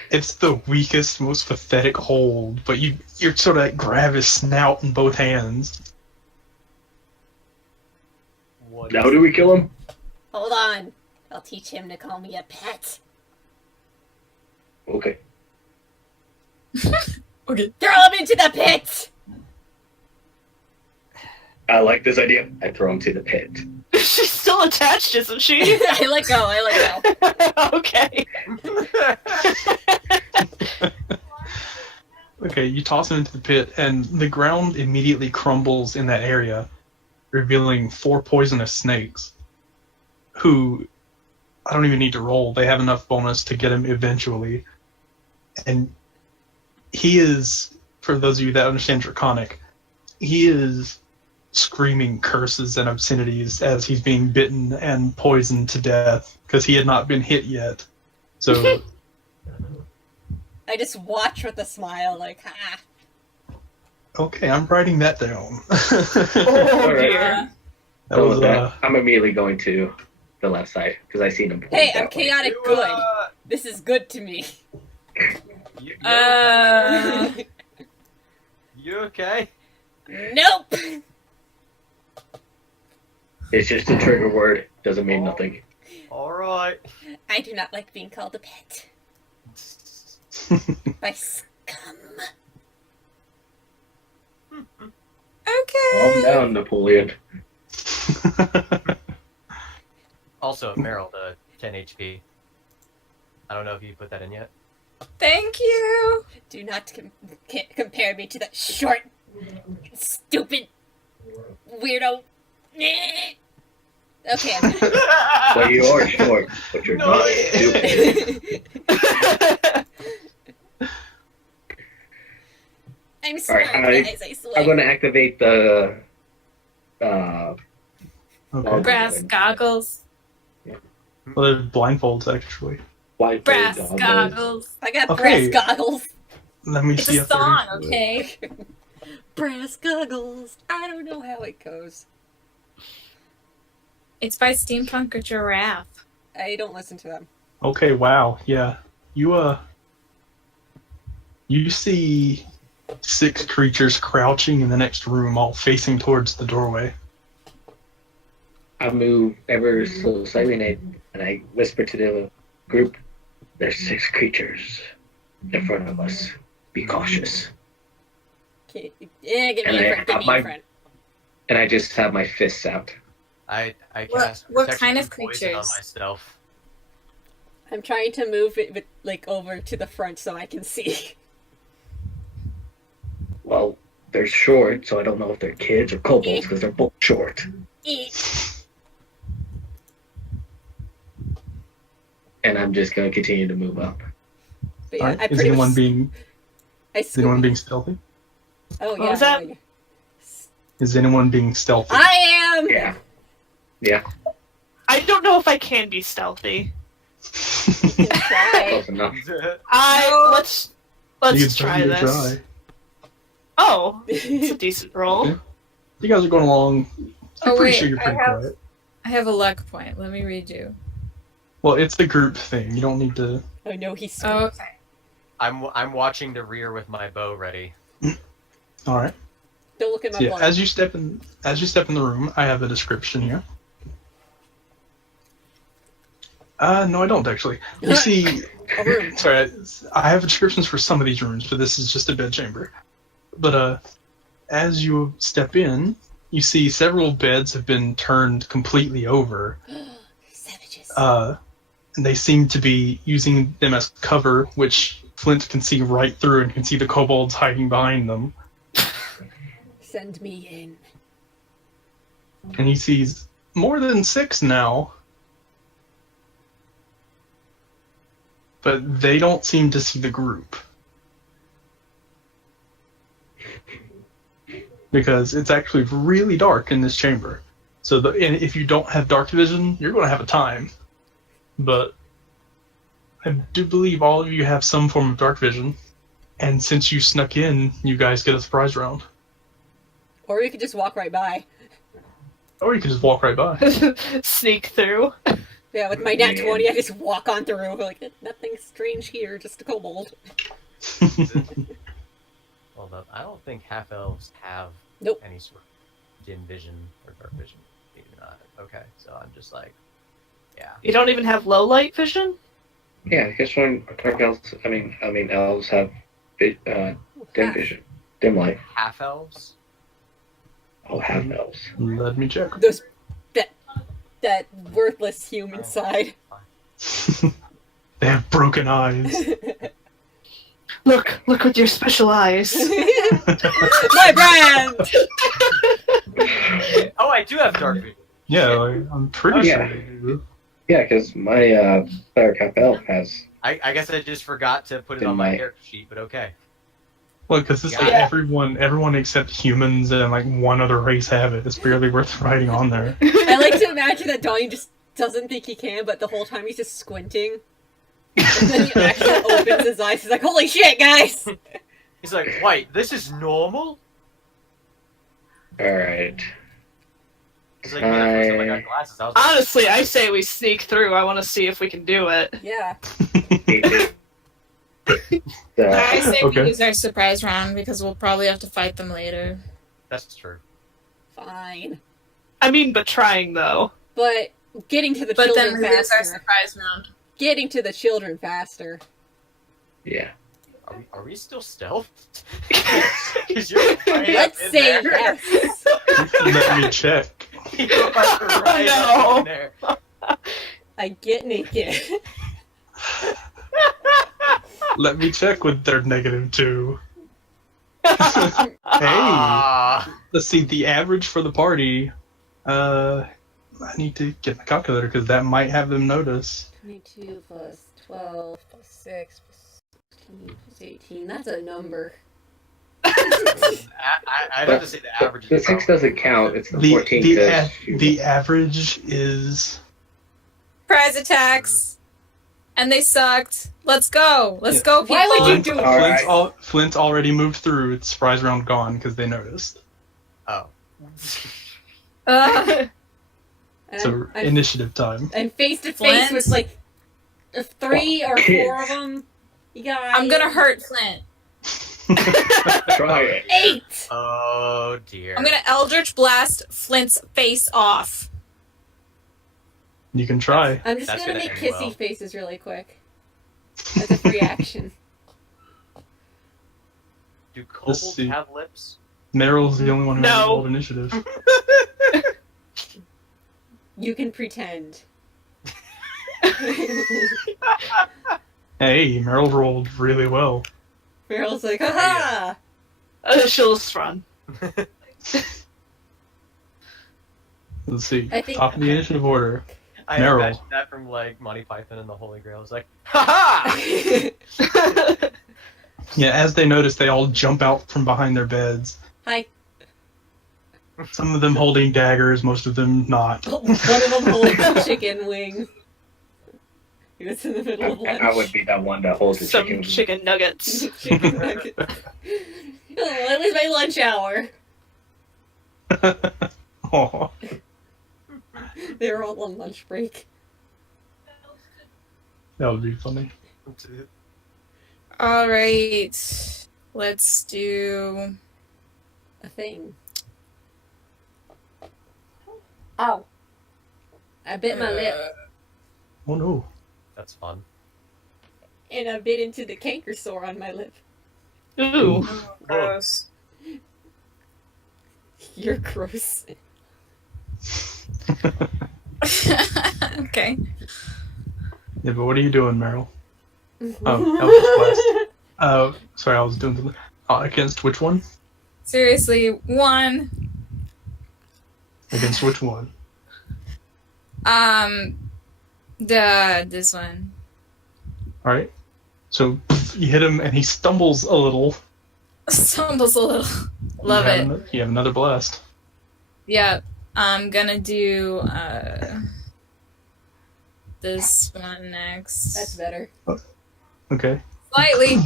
It's the weakest, most pathetic hold, but you're sort of like grab his snout in both hands. What Now is- do we kill him? Hold on. I'll teach him to call me a pet. Okay. Okay. Throw him into the pit! I like this idea. I throw him to the pit. She's still attached, isn't she? I let go, I let go. Okay. Okay, you toss him into the pit, and the ground immediately crumbles in that area, revealing 4 poisonous snakes, who I don't even need to roll. They have enough bonus to get him eventually. And he is, for those of you that understand Draconic, he is screaming curses and obscenities as he's being bitten and poisoned to death, because he had not been hit yet. So... I just watch with a smile, like, ha. Okay, I'm writing that down. Oh Alright. dear. That So was with that, I'm immediately going to the left side because I seen him. point Hey, I'm that way. chaotic You, good. This is good to me. You, you okay? Nope! It's just a trigger word. Doesn't mean nothing. Alright. I do not like being called a pet. By scum. Okay. Calm down, Napoleon. Also, Meryl, the 10 HP. I don't know if you put that in yet. Thank you. Do not compare me to that short, stupid, weirdo. Okay, I'm done. Well, you are short, but you're not stupid. I'm smart, Alright, guys, I swear. I'm going to activate the. Okay. Brass goggles. Well, they're blindfolds, actually. White Brass goggles. goggles. I got Okay. brass goggles. Let me It's see a if there- song, okay? Brass goggles. I don't know how it goes. It's by Steampunk or Giraffe. I don't listen to them. Okay, wow, yeah. You see 6 creatures crouching in the next room, all facing towards the doorway. I move ever so slightly and I whisper to the group, there's 6 creatures in front of us. Be cautious. Okay. Yeah, get And me I in front. Get have me my- in front. And I just have my fists out. I What- cast what protection kind of from poison on creatures? myself. I'm trying to move it like over to the front so I can see. Well, they're short, so I don't know if they're kids or kobolds because they're both short. And I'm just going to continue to move up. But yeah, Alright. I Is pretty anyone much. being stealthy? Oh What yeah. was that? yeah. Is anyone being stealthy? I am. Yeah. Yeah. I don't know if I can be stealthy. You can try. Close enough. Let's You can try certainly this. try. Oh, it's a decent roll. Yeah. You guys are going along. I'm Oh, pretty wait, sure you're pretty I have- quiet. I have a luck point. Let me read you. Well, it's the group thing. You don't need to. Oh no, he's. Oh, okay. I'm watching the rear with my bow ready. All right. Don't look at my So, yeah, blood. as you step in the room, I have a description here. No, I don't actually. You see, A room. sorry, I have descriptions for some of these rooms, but this is just a bedchamber. But as you step in, you see several beds have been turned completely over. Savages. And they seem to be using them as cover, which Flint can see right through and can see the kobolds hiding behind them. Send me in. And he sees more than 6 now. But they don't seem to see the group. Because it's actually really dark in this chamber. So and if you don't have dark vision, you're going to have a time. But I do believe all of you have some form of dark vision. And since you snuck in, you guys get a surprise round. Or you could just walk right by. Or you can just walk right by. Sneak through. Yeah, with my nat Man. 20, I just walk on through. Like, nothing strange here, just a kobold. Hold up. I don't think half elves have Nope. any sort of dim vision or dark vision. They do not. Okay, so I'm just like, yeah. You don't even have low light vision? Yeah, I guess when dark elves, I mean, elves have dim vision, dim light. Half elves? Oh, half elves. Let me check. Those that worthless human side. They have broken eyes. Look with your special eyes. My brand! Oh, I do have dark vision. Yeah, I'm pretty Yeah. sure they do. Yeah, because my cleric half elf has. I guess I just forgot to put it Dim on my light. character sheet, but okay. Well, because it's like Yeah. everyone except humans and like one other race have it. It's barely worth writing on there. I like to imagine that Donnie just doesn't think he can, but the whole time he's just squinting. And then he actually opens his eyes. He's like, holy shit, guys! He's like, wait, this is normal? Alright. He's like, man, the first time I got glasses, I was like, Honestly, I say we sneak through. I want to see if we can do it. Yeah. I say Okay. we use our surprise round because we'll probably have to fight them later. that's true. Fine. I mean, but trying though. But getting to the But then children we use our faster. surprise round. Getting to the children faster. Yeah. Are we still stealthed? 'Cause you're right Let's up in say there. yes. Let me check. You're like right No. up in there. I get naked. Let me check with their -2. Hey, Ah. let's see the average for the party. I need to get my calculator because that might have them notice. 22 plus 12 plus 6 plus 16 plus 18. That's a number. I'd have to say the average The is 6 probably- doesn't count. It's the The 14 the, because the average is Surprise attacks! And they sucked. Let's go. Let's go, people. Why would you Flint, do it? Alright. Flint already moved through. It's surprise round gone because they noticed. Oh. And So I'm, initiative time. I'm face to face Flint? with like 3 or 4 Kids. of them. You guys. I'm gonna hurt Flint. try it. 8! Oh dear. I'm gonna Eldritch Blast Flint's face off. You can try. I'm just That's gonna gonna make end kissy well. faces really quick. As a free action. Do Let's kobolds see. have lips? Meryl's the only one who has No. rolled initiative. You can pretend. Hey, Meryl rolled really well. Meryl's like, haha! She'll just run. Let's see. I think- Top of the initiative order. I Meryl. imagine that from like Monty Python and the Holy Grail. It's like, ha Yeah, as they notice, they all jump out from behind their beds. Hi. Some of them holding daggers, most of them not. One of them holding a chicken wing. He was in the middle of lunch. I would be that one that holds the Some chicken. chicken nuggets. Chicken nuggets. Oh, at least my lunch hour. Aw. They were all on lunch break. That would be funny. All right. Let's do. A thing. Ow. I bit my lip. Oh no. That's fun. And I bit into the canker sore on my lip. Ooh. Gross. You're gross. Okay. Yeah, but what are you doing, Meryl? Oh, that was last. Sorry, I was doing the... against which one? Seriously, one. Against which one? This one. Alright. So, you hit him and he stumbles a little. Stumbles a little. Love it. You have another blast. Yep. I'm gonna do this one next. That's better. Okay. Slightly.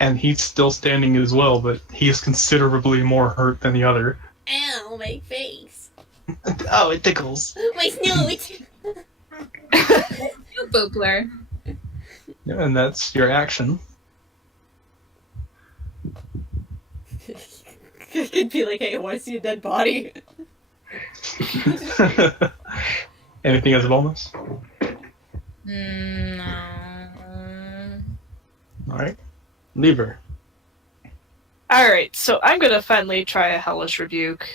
And he's still standing as well, but he is considerably more hurt than the other. Ow, my face. Oh, it tickles. My snoot. You boopler. Yeah, and that's your action. It'd be like, hey, I want to see a dead body. Anything as a bonus? No. Alright. Lever. Alright, so I'm gonna finally try a Hellish Rebuke.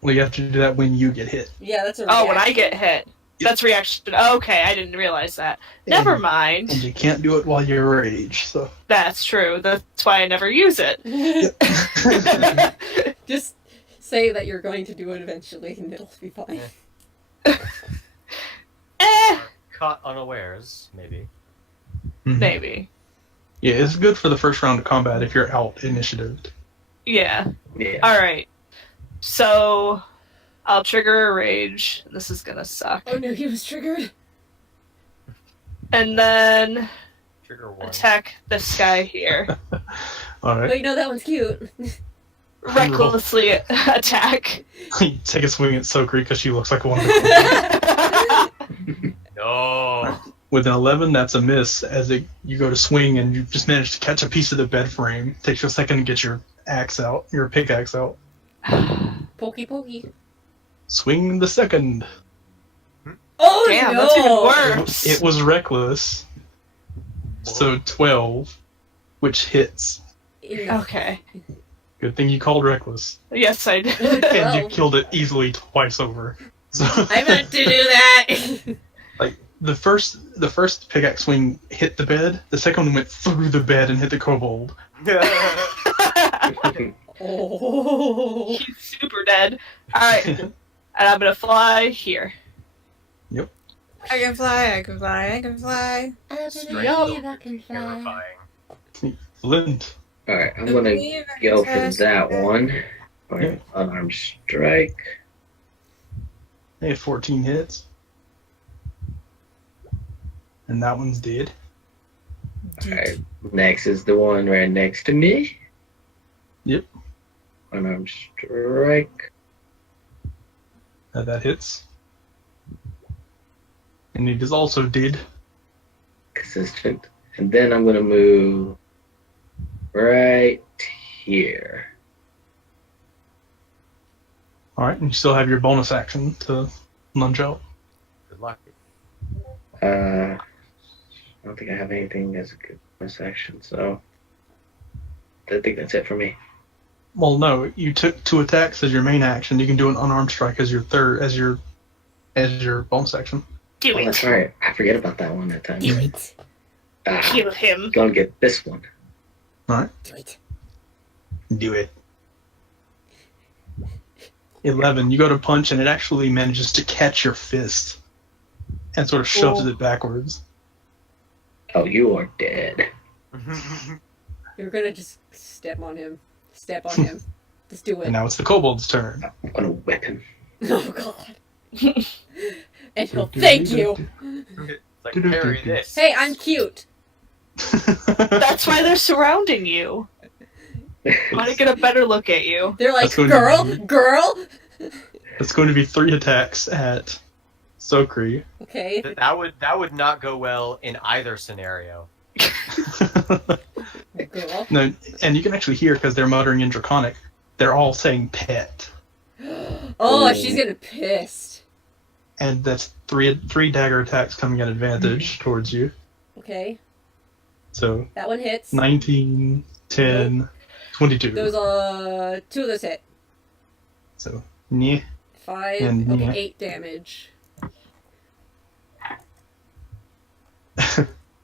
Well, you have to do that when you get hit. Yeah, that's a Oh, when I reaction. get hit. That's reaction. Okay, I didn't realize that. Never mind. And you can't do it while you're rage, so. That's true. That's why I never use it. Just say that you're going to do it eventually and it'll be fine. Caught unawares, maybe. Maybe. Yeah, it's good for the first round of combat if you're out initiative. Yeah. Yeah. Alright. So, I'll trigger a rage. This is gonna suck. Oh no, he was triggered. And then Trigger one. attack this guy here. Alright. Wait, no, that one's cute. Recklessly attack. You take a swing at Sokri because she looks like a woman. No. With an 11, that's a miss. You go to swing and you just manage to catch a piece of the bed frame. Takes you a second to get your pickaxe out. Pokey pokey. Swing the second. Oh Damn, no! that's even worse. It was reckless. So 12, which hits. Okay. Good thing you called reckless. Yes, I did. And you killed it easily twice over. So, I meant to do that. like the first pickaxe swing hit the bed. The second one went through the bed and hit the kobold. Oh. He's super dead. Alright. And I'm gonna fly here. Yep. I can fly, I can fly, I can fly. Strange. Terrifying. Flint. Alright, I'm gonna go for that one. Yeah. Unarmed strike. Hey, 14 hits. And that one's dead. Alright, next is the one right next to me. Yep. Unarmed strike. That hits. And it is also dead. Consistent. And then I'm gonna move right here. Alright, and you still have your bonus action to lunge out. Good luck. I don't think I have anything as a good bonus action, so I think that's it for me. Well, no, you took 2 attacks as your main action. You can do an unarmed strike as your bonus action. Do Oh, that's it. right. I forget about that one at times. Do it. Kill him. Gonna get this one. Alright, Do it. do it. 11, you go to punch and it actually manages to catch your fist and sort of shoves it backwards. Oh, you are dead. You're gonna just step on him. Step on him. Just do it. And now it's the kobold's turn. I'm gonna whip him. Oh god. And he'll thank you. It's like, parry this. Hey, I'm cute. That's why they're surrounding you. Want to get a better look at you. They're like, That's going girl, to be- girl. It's going to be 3 attacks at Sokri. Okay. That would not go well in either scenario. Girl. No, and you can actually hear because they're muttering in Draconic. They're all saying pet, Oh, she's getting pissed. and that's three dagger attacks coming at advantage towards you. Okay. So That one hits. 19, 10, 22. Those 2 of those hit. So yeah. 5. And, Okay, yeah. 8 damage.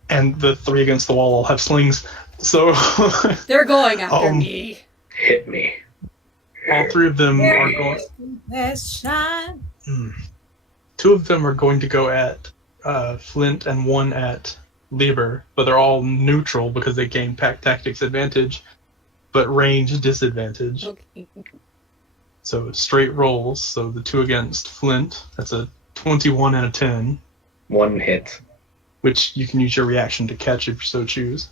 And the 3 against the wall all have slings. So They're going after Um, me. Hit me. all 3 of them are going. Let's shine. 2 of them are going to go at Flint and 1 at Lieber, but they're all neutral because they gain pack tactics advantage, but range disadvantage. Okay. So straight rolls. So the 2 against Flint, that's a 21 and a 10, One hit. which you can use your reaction to catch if you so choose.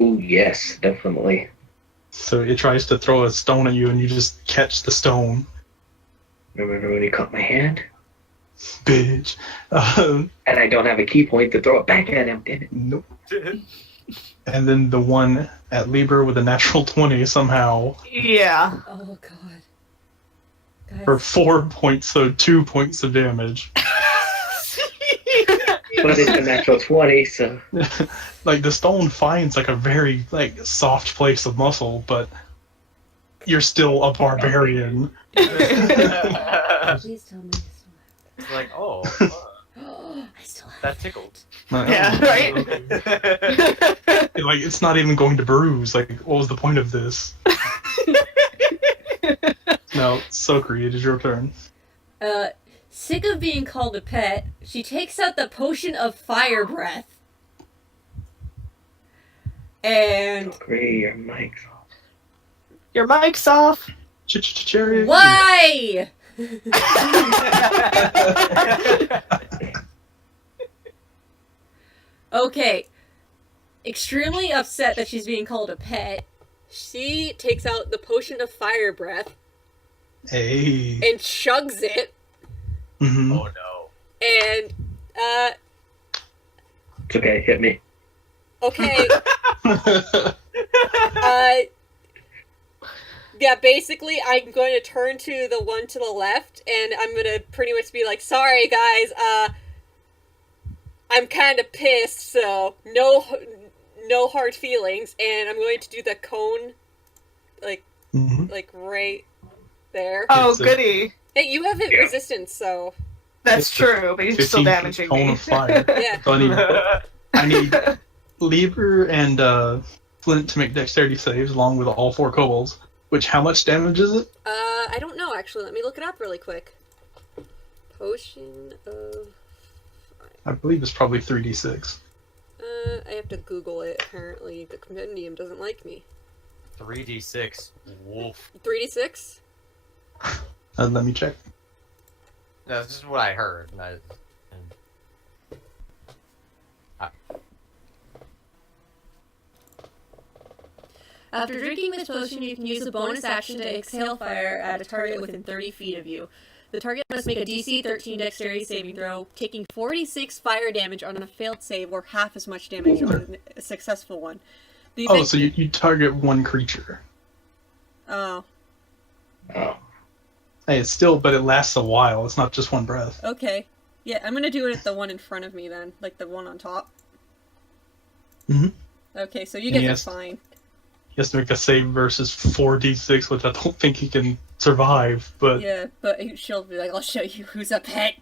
Ooh, yes, definitely. So it tries to throw a stone at you, and you just catch the stone. Remember when you caught my hand? Bitch. And I don't have a key point to throw it back at him, damn it. Nope. And then the one at Lieber with a natural 20 somehow Yeah. Oh god. Guys. for 4 points, so 2 points of damage. But it's a natural 20, so... Like the stone finds like a very like soft place of muscle, but you're still a barbarian. Please tell me I It's like, oh, still have I still have that tickled. Yeah, right? Like it's not even going to bruise. Like what was the point of this? No, Sokri, it is your turn. Sick of being called a pet, she takes out the potion of fire breath. And Agree, your mic's off. Your mic's off. Cherry. why? Okay. Extremely upset that she's being called a pet, she takes out the potion of fire breath Hey. and chugs it. Mm-hmm. Oh no. And It's okay, hit me. okay. Yeah, basically, I'm going to turn to the one to the left, and I'm going to pretty much be like, sorry, guys, I'm kind of pissed, so no hard feelings, and I'm going to do the cone, like right there. Oh, It's a- goody. Hey, you have hit resistance, so, That's It's true, but you're still 15 damaging cone me. of fire. yeah. So I need Lieber and Flint to make dexterity saves along with all 4 kobolds. Which, how much damage is it? I don't know, actually. Let me look it up really quick. Potion of... I believe it's probably 3d6. I have to Google it, apparently. The compendium doesn't like me. 3d6. Woof. 3d6? Let me check. No, this is what I heard. After drinking this potion, you can use a bonus action to exhale fire at a target within 30 feet of you. The target must make a DC 13 dexterity saving throw, taking 46 fire damage on a failed save or half as much damage on a successful one. The Oh, event- so you target one creature. Oh, Oh. Hey, it's still, but it lasts a while. It's not just one breath. okay. Yeah, I'm gonna do it at the one in front of me then, like the one on top. Mhm. Okay, so you guys Yes. are fine. He has to make a save versus 4d6, which I don't think he can survive, but Yeah, but she'll be like, I'll show you who's a pet.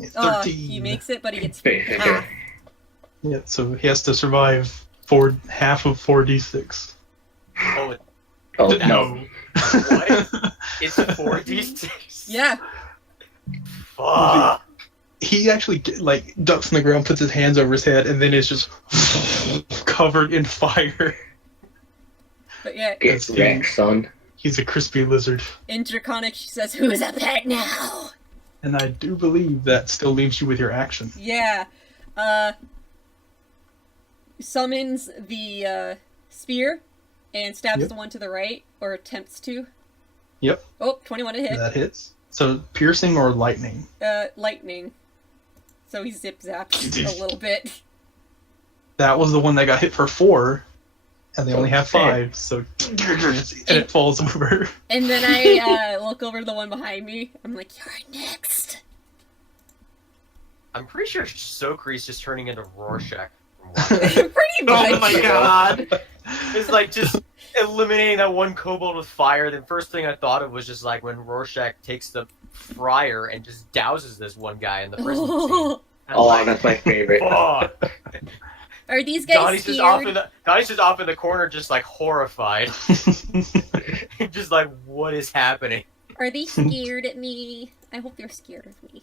13. He makes it, but he gets Wait, half. Yeah, so he has to survive half of 4d6. Oh, Oh, That- no. What? It's 4d6. Yeah. Fuck. He actually ducks in the ground, puts his hands over his head, and then is just covered in fire. But yeah, Get wrecked, son. He's a crispy lizard. Interconic says, "Who's a pet now?" And I do believe that still leaves you with your action. Yeah. Summons the spear and stabs Yep. the one to the right, or attempts to. Yep, Oh, 21 to hit. that hits. So piercing or lightning? Lightning. So he zip zaps a little bit. That was the one that got hit for 4, and they only have Okay. 5, so and it falls over. And then I look over to the one behind me. I'm like, "You're next." I'm pretty sure Sokri's just turning into Rorschach from watching. Pretty much. Oh my god. It's like just eliminating that one kobold with fire. The first thing I thought of was just like when Rorschach takes the fryer and just douses this one guy in the prison scene. I'm Oh, like, that's my favorite. fuck. Are these guys Donnie's scared? just off in the corner, just like horrified, just like what is happening? Are they scared at me? I hope they're scared of me.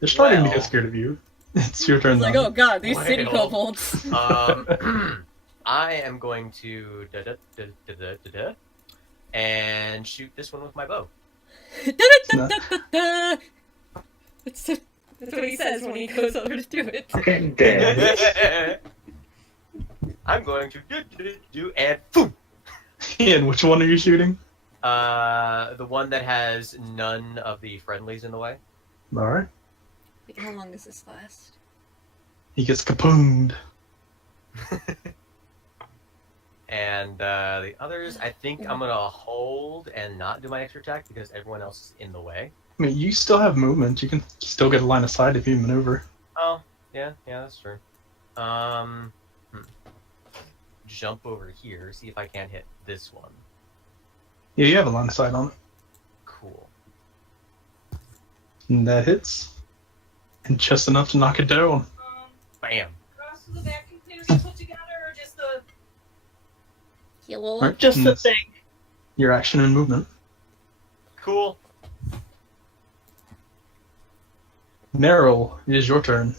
They're starting to Well. get scared of you. It's your turn It's like, now. oh god, these city Well. kobolds. I am going to and shoot this one with my bow. That's what he says when he goes over to do it. Fucking dead. I'm going to do and boom. Ian, which one are you shooting? The one that has none of the friendlies in the way. Alright. Wait, how long does this last? He gets kapooned. And the others, I think I'm gonna hold and not do my extra attack because everyone else is in the way. I mean, you still have movement. You can still get a line of sight if you maneuver. Oh, yeah, that's true. Jump over here, see if I can't hit this one. Yeah, you have a line of sight on it. Cool. And that hits. And just enough to knock it down. Bam. The vacuum cleaners I put together, or just the Hello? Alright, just and the that's thing? your action and movement. Cool. Meryl, it is your turn.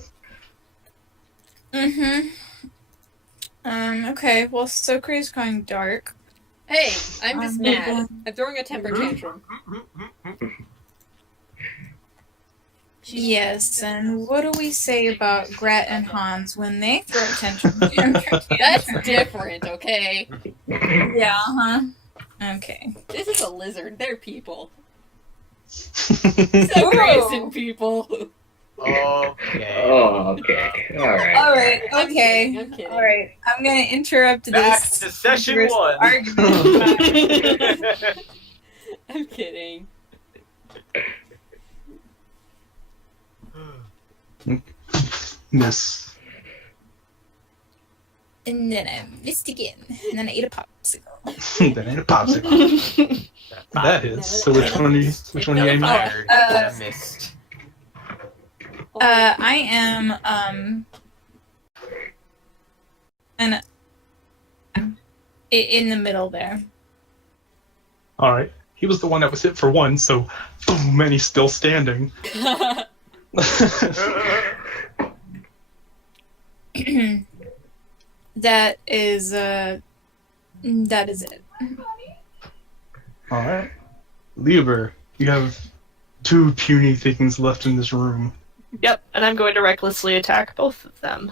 Mm-hmm. Okay, well, Sokri's going dark. Hey, I'm just I'm mad. moving. I'm throwing a temper tantrum. Yes, and what do we say about Gret and Hans when they throw attention? That's different, okay? Yeah, huh? Okay. This is a lizard. They're people. Alright. So Grayson people. Okay. Oh, okay. Alright. Alright, I'm okay. kidding, I'm kidding. Alright, I'm gonna interrupt Back this to session vigorous 1. argument. I'm kidding. Miss. And then I missed again. And then I ate a popsicle. That ain't a popsicle. That hits. So which one are you aiming at? Fired. I missed. I am, in the middle there. Alright. He was the one that was hit for 1, so boom, and he's still standing. That is it. Alright. Lieber, you have 2 puny things left in this room. Yep, and I'm going to recklessly attack both of them.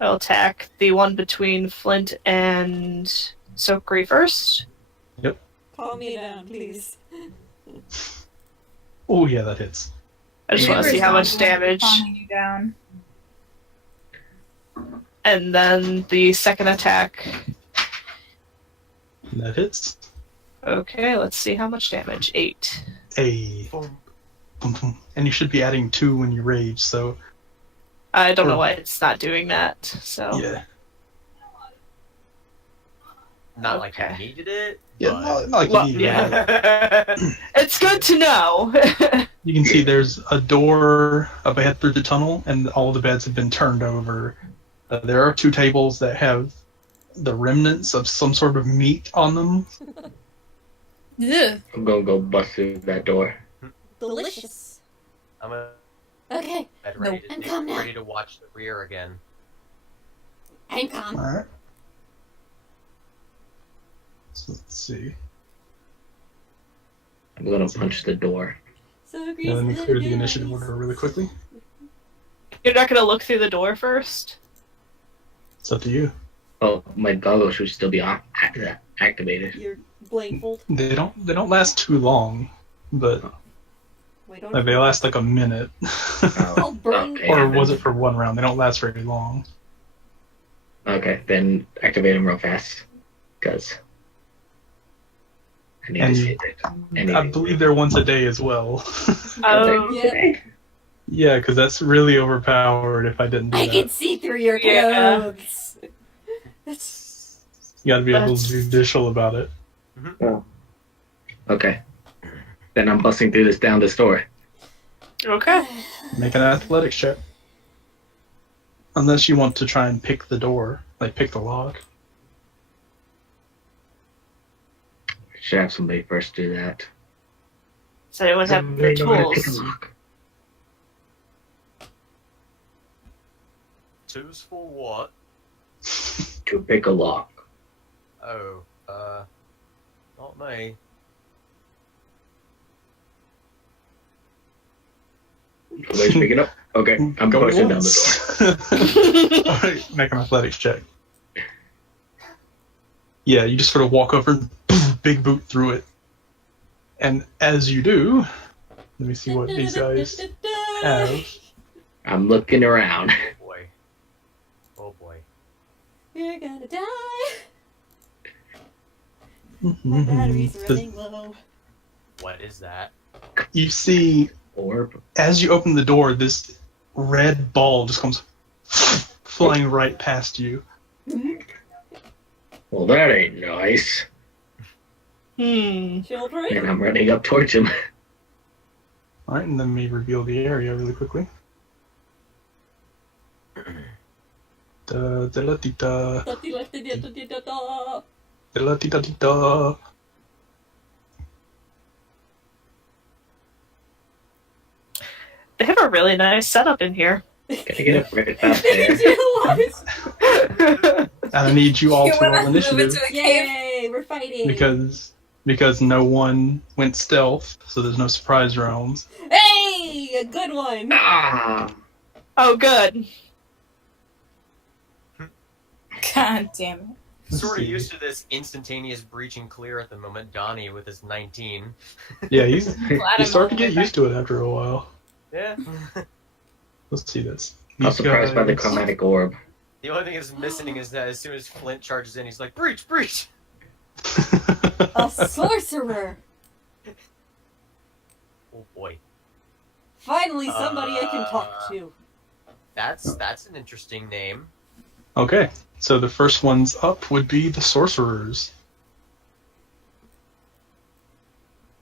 I'll attack the one between Flint and Sokri first. Calm me down, please. Oh yeah, that hits. I just want to see how much damage. Calming you down. And then the second attack. That hits. Okay, let's see how much damage. 8. A. Boom. Boom, boom. And you should be adding 2 when you rage, so I don't know why it's not doing that, so. yeah. Not like Okay. I needed it. Yeah, but... not like Well, you need it. yeah. It's good to know. You can see there's a door up ahead through the tunnel, and all the beds have been turned over. There are 2 tables that have the remnants of some sort of meat on them. Ugh. I'm gonna go bust through that door. Delicious. I'm Okay, ready, I'm calm now. ready to watch the rear again. I'm calm. Alright. So let's see. I'm gonna punch the door. So Yeah, let me clear the initiative order really quickly. You're not gonna look through the door first? It's up to you. Oh, my goggles should still be activated. You're blindfold. They don't last too long, but Wait, don't like, they last like a minute. I'll burn. Okay. Or was it for 1 round? They don't last very long. Okay, then activate them real fast. Because I need And to see it. I believe they're once a day as well. Oh, Yeah. Yeah, because that's really overpowered if I didn't do I that. can see through your Yeah. clothes. That's... You gotta be a little That's- judicial about it. Okay. Then I'm busting through down this door. okay. Make an athletics check. Unless you want to try and pick the door, like pick the lock. Should have somebody first do that. Does anyone have the Somebody know how to pick a tools? lock. 2's for what? To pick a lock. Oh, not me. Nobody's picking up. Okay, I'm Going pushing down once. the door. Alright, make an athletics check. Yeah, you just sort of walk over and big boot through it. And as you do, let me see what these guys have. I'm looking around. Oh boy. Oh boy. You're gonna die. My battery's running low. What is that? You see, Orb. as you open the door, this red ball just comes flying right past you. Well, that ain't nice. Children? And I'm running up towards him. Alright, and let me reveal the area really quickly. Da, da, da, da, da, da, da, da. They have a really nice setup in here. Gotta get up right fast They there. do And I need you all You to wanna roll move initiative into a cave? Yay, we're fighting. because no one went stealth, so there's no surprise rounds. Hey, a good one. Ah! Oh, good. God damn it. Let's Sort of see. used to this instantaneous breach and clear at the moment. Donnie with his 19. Yeah, he's Glad you I'm start to all the way get used to it after a while. Yeah. Let's see this. I was These surprised by the guys- chromatic orb. The only thing that's missing is that as soon as Flint charges in, he's like, breach, breach! A sorcerer. Oh boy. Finally, somebody I can talk to. That's an interesting name. Okay, so the first ones up would be the sorcerers.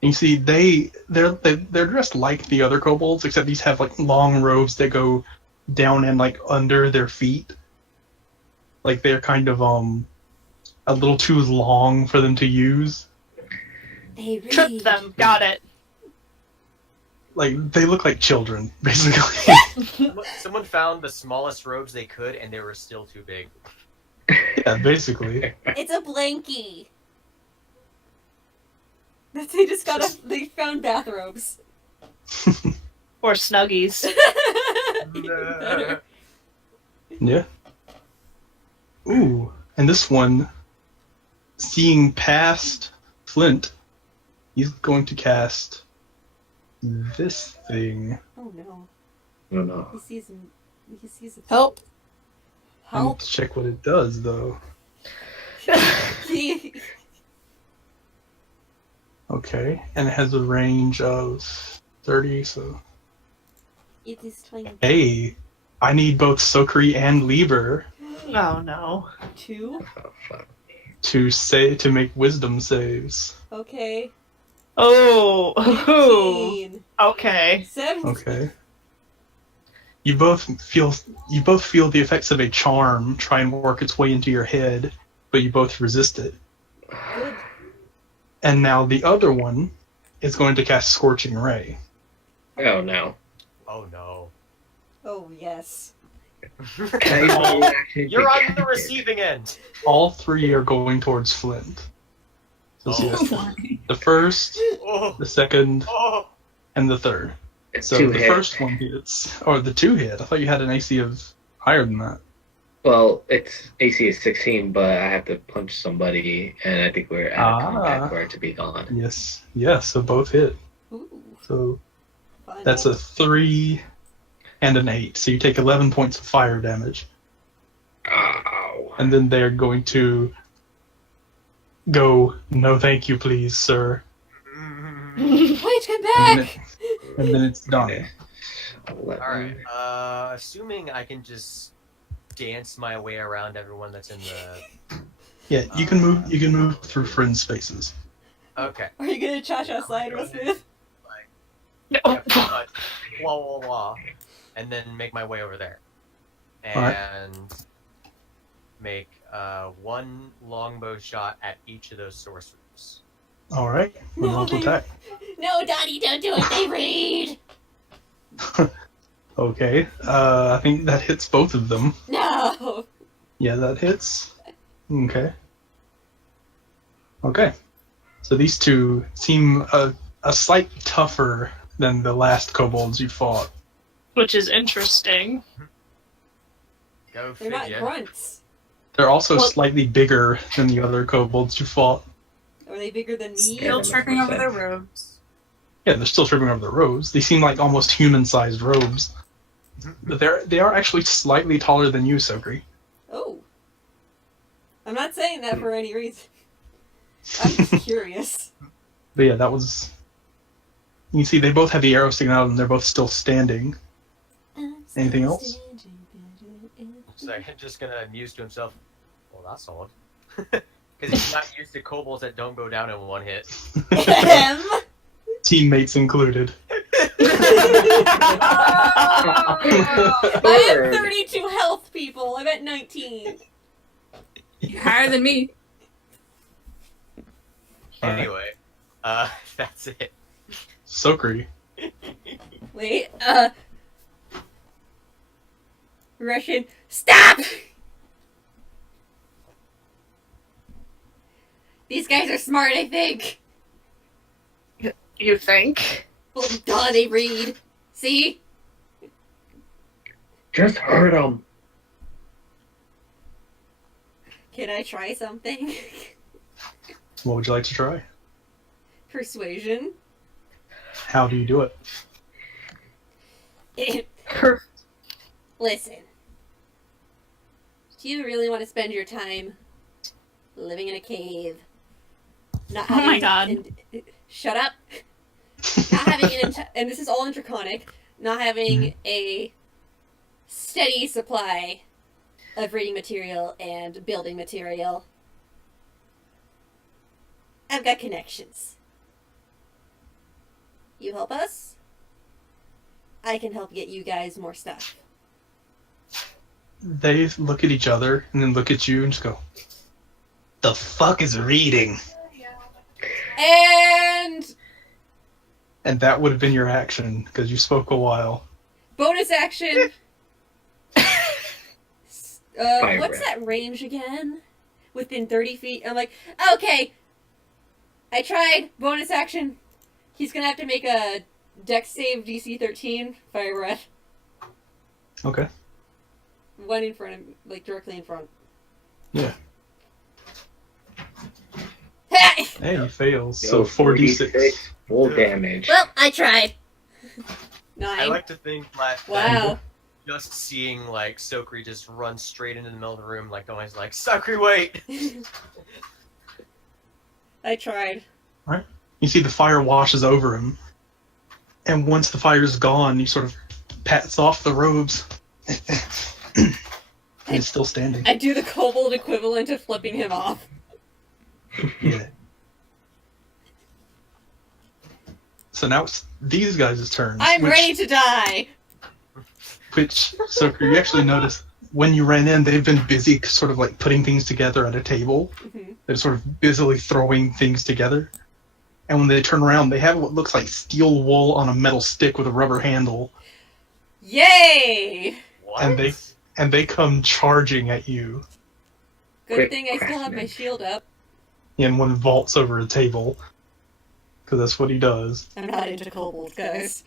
You see, they're dressed like the other kobolds, except these have like long robes that go down and like under their feet. Like they're kind of a little too long for them to use. They read. Trip them. Got it. Like they look like children, basically. Someone found the smallest robes they could, and they were still too big. Yeah, basically. It's a blankie. They just they found bathrobes. Or snuggies. Even better. Yeah. Ooh, and this one, seeing past Flint, he's going to cast this thing. Oh no. No, no. He sees him. He sees him. Help. I need Help. to check what it does, though. He- Okay, and it has a range of 30, so... It is trying Hey, I need both Sokri and Lieber. Oh no. to. Oh, fuck. to make wisdom saves. Okay. Oh. 18. Okay. 17. Okay. You both feel the effects of a charm try and work its way into your head, but you both resist it. Good. And now the other one is going to cast Scorching Ray. Oh no. Oh no. Oh, yes. You're on the receiving end. All three are going towards Flint. So Oh. yes, Why? the first, Oh. the second, Oh. and the third. It's So two the hit. first one hits, or the 2 hit. I thought you had an AC of higher than that. Well, its AC is 16, but I have to punch somebody, and I think we're out of combat for it to be gone. Yes, so both hit. Ooh, So fun. that's a 3 and an 8. So you take 11 points of fire damage. Ow. And then they're going to go, no thank you please, sir. Wait, come And back! then it's done. Alright, assuming I can just dance my way around everyone that's in the... Yeah, you can move through friend spaces. Okay. Are you gonna cha-cha slide real smooth? No. Yep, blah, blah, blah. And then make my way over there. And make one longbow shot at each of those sorcerers. Alright, roll to attack. No, Donnie, don't do it, they read! Okay, I think that hits both of them. No! Yeah, that hits. Okay. Okay. So these two seem a slight tougher than the last kobolds you fought. Which is interesting. Go They're not figure. grunts. They're also Well- slightly bigger than the other kobolds you fought. Are they bigger than me? Still tripping over their robes. Yeah, they're still tripping over the robes. They seem like almost human-sized robes. But they are actually slightly taller than you, Sokri. Oh. I'm not saying that for any reason. I'm just curious. But yeah, that was... You can see they both have the arrow sticking out and they're both still standing. Anything else? So I'm just gonna muse to himself. Well, that's odd. Because he's not used to kobolds that don't go down in one hit. Ahem. Teammates included. I have 32 health, people. I'm at 19. You're higher than me. Alright. Anyway, that's it. Sokri. Wait, Russian, stop! These guys are smart, I think. You think? Well, duh, they read. See? Just hurt him. Can I try something? What would you like to try? Persuasion. How do you do it? Listen. Do you really want to spend your time living in a cave? Not Oh my having God. Shut up. Not having and this is all intraconic. Not having a steady supply of reading material and building material. I've got connections. You help us? I can help get you guys more stuff. They look at each other and then look at you and just go, "The fuck is reading?" And And that would have been your action because you spoke a while. bonus action. Fire What's breath. that range again? Within 30 feet. I'm like, okay. I tried. Bonus action. He's gonna have to make a dex save DC 13. Fire breath. Okay. One in front of, like directly in front. Yeah. Hey! Hey, he fails. Yo, So 4d6. Full damage. Well, I tried. I 9. like to think that Wow. just seeing like Sokri just run straight into the middle of the room, like always like Sokri, wait. I tried. You see the fire washes over him. And once the fire's gone, he sort of pats off the robes. And he's still standing. I do the kobold equivalent of flipping him off. Yeah. So now it's these guys' turns. I'm ready to die. So you actually notice when you ran in, they've been busy sort of like putting things together at a table. Mhm. They're sort of busily throwing things together. And when they turn around, they have what looks like steel wool on a metal stick with a rubber handle. Yay! What? And they come charging at you. Good Quick thing I still have my craftsman. shield up. And one vaults over a table. Because that's what he does. I'm not into kobold, guys.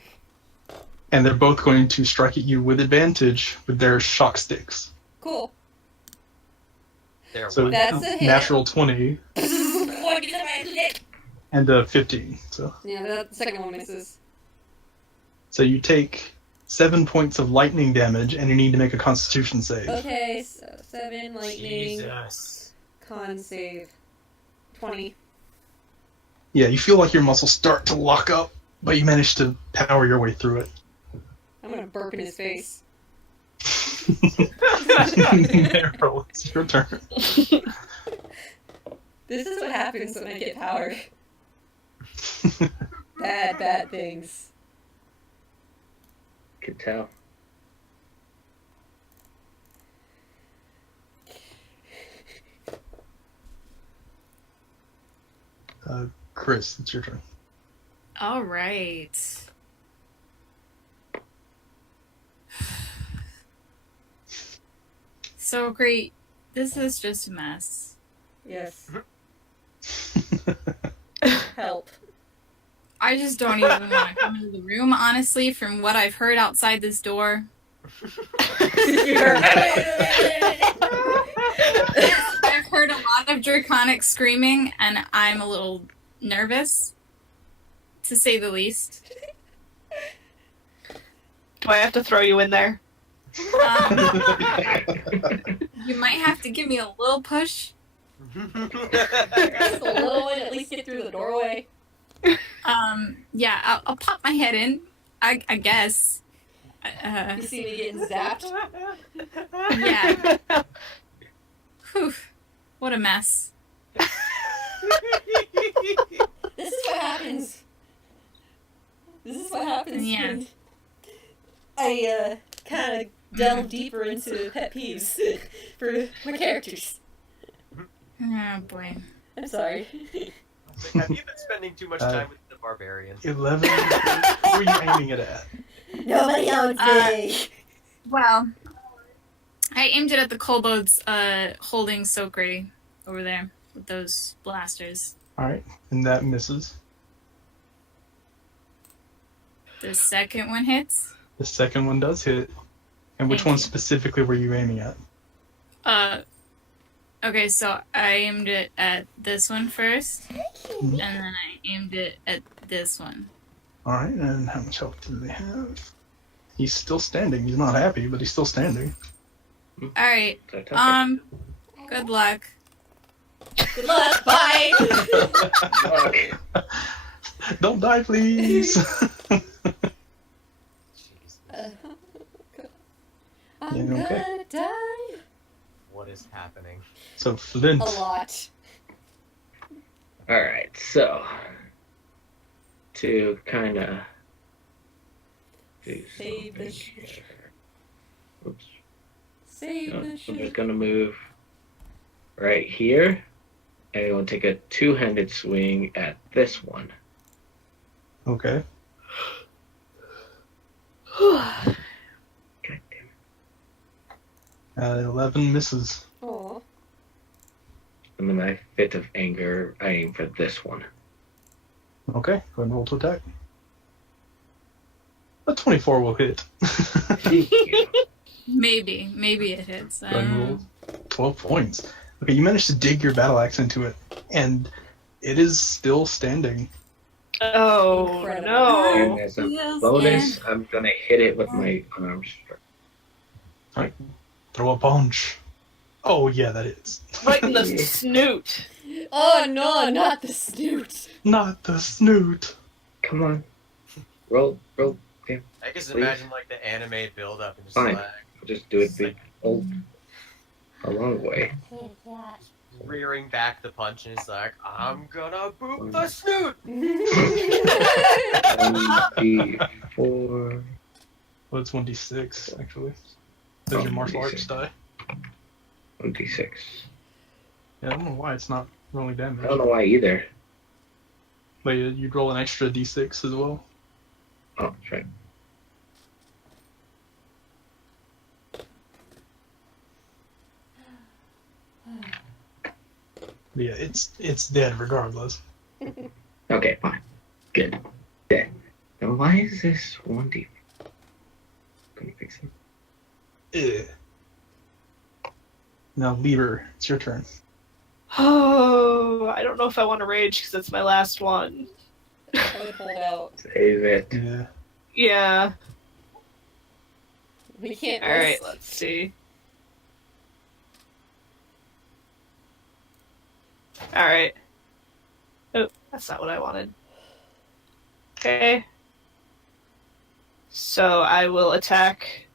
And they're both going to strike at you with advantage with their shock sticks. Cool. There So was. That's a hit. natural 20 Oh, get that hit. and a 15. So Yeah, the second one misses. you take 7 points of lightning damage, and you need to make a Constitution save. Okay, so 7 lightning, Jesus. con save. 20. Yeah, you feel like your muscles start to lock up, but you manage to power your way through it. I'm gonna burp in his face. Meryl, it's your turn. This is what happens when I get power. Bad things. Could tell. Chris, it's your turn. All right. So great. This is just a mess. Yes. Help. I just don't even want to come into the room, honestly, from what I've heard outside this door. I've heard a lot of draconic screaming, and I'm a little nervous, to say the least. Do I have to throw you in there? You might have to give me a little push. Just a little one, at least get through the doorway. Yeah, I'll pop my head in, I guess. You see me getting zapped? Yeah. Whew. What a mess. This is what happens. This is what happens Yeah. when I kind of delve deeper into pet peeves for my characters. Oh boy. I'm sorry. Have you been spending too much time with the barbarian? 11. Who are you aiming it at? Nobody owns me. Well, I aimed it at the kobolds holding Sokri over there with those blasters. Alright, and that misses. The second one hits. The second one does hit. And which Thank one you. specifically were you aiming at? Okay, so I aimed it at this one first, and then I aimed it at this one. Alright, and how much health do they have? He's still standing. He's not happy, but he's still standing. Alright, Good good luck. Good luck. Bye. Don't die, please! Jesus. I'm Yeah, gonna okay. die. What is happening? So, Flint. A lot. Alright, so to kind of do Save something the here. Oops. Save No, the I'm ship. just gonna move right here, and we'll take a two-handed swing at this one. Okay. God damn it. 11 misses. Aw. And then my fit of anger, I aim for this one. Okay, go ahead and roll to attack. A 24 will hit. Maybe it hits. Go ahead and roll 12 points. Okay, you managed to dig your battle axe into it, and it is still standing. Oh Incredible. And no! as a Yes, bonus, I'm gonna hit it with my arm strike. Throw a punch. Oh, yeah, that is. Right in the snoot. Oh no, not the snoot. Not the snoot. Come on. Roll. I just Please. imagine like the anime build up and just Fine. like I'll just do it big, old, a long way. rearing back the punch and is like, I'm gonna boop the snoot! 1d4. Well, it's 1d6, actually. There's your martial 1d6. arts die. 1d6. Yeah, I don't know why it's not rolling damage. I don't know why either. But you'd roll an extra d6 as well. Oh, that's right. But yeah, it's dead regardless. Okay, fine. Good. Yeah. Now, why is this 1d? Gonna fix it. Now, Leader, it's your turn. Oh, I don't know if I want to rage because it's my last one. I would hold out. Save it. Yeah. Yeah. We can't. All right. risk- Let's see. All right. Oh, that's not what I wanted. Okay. So I will attack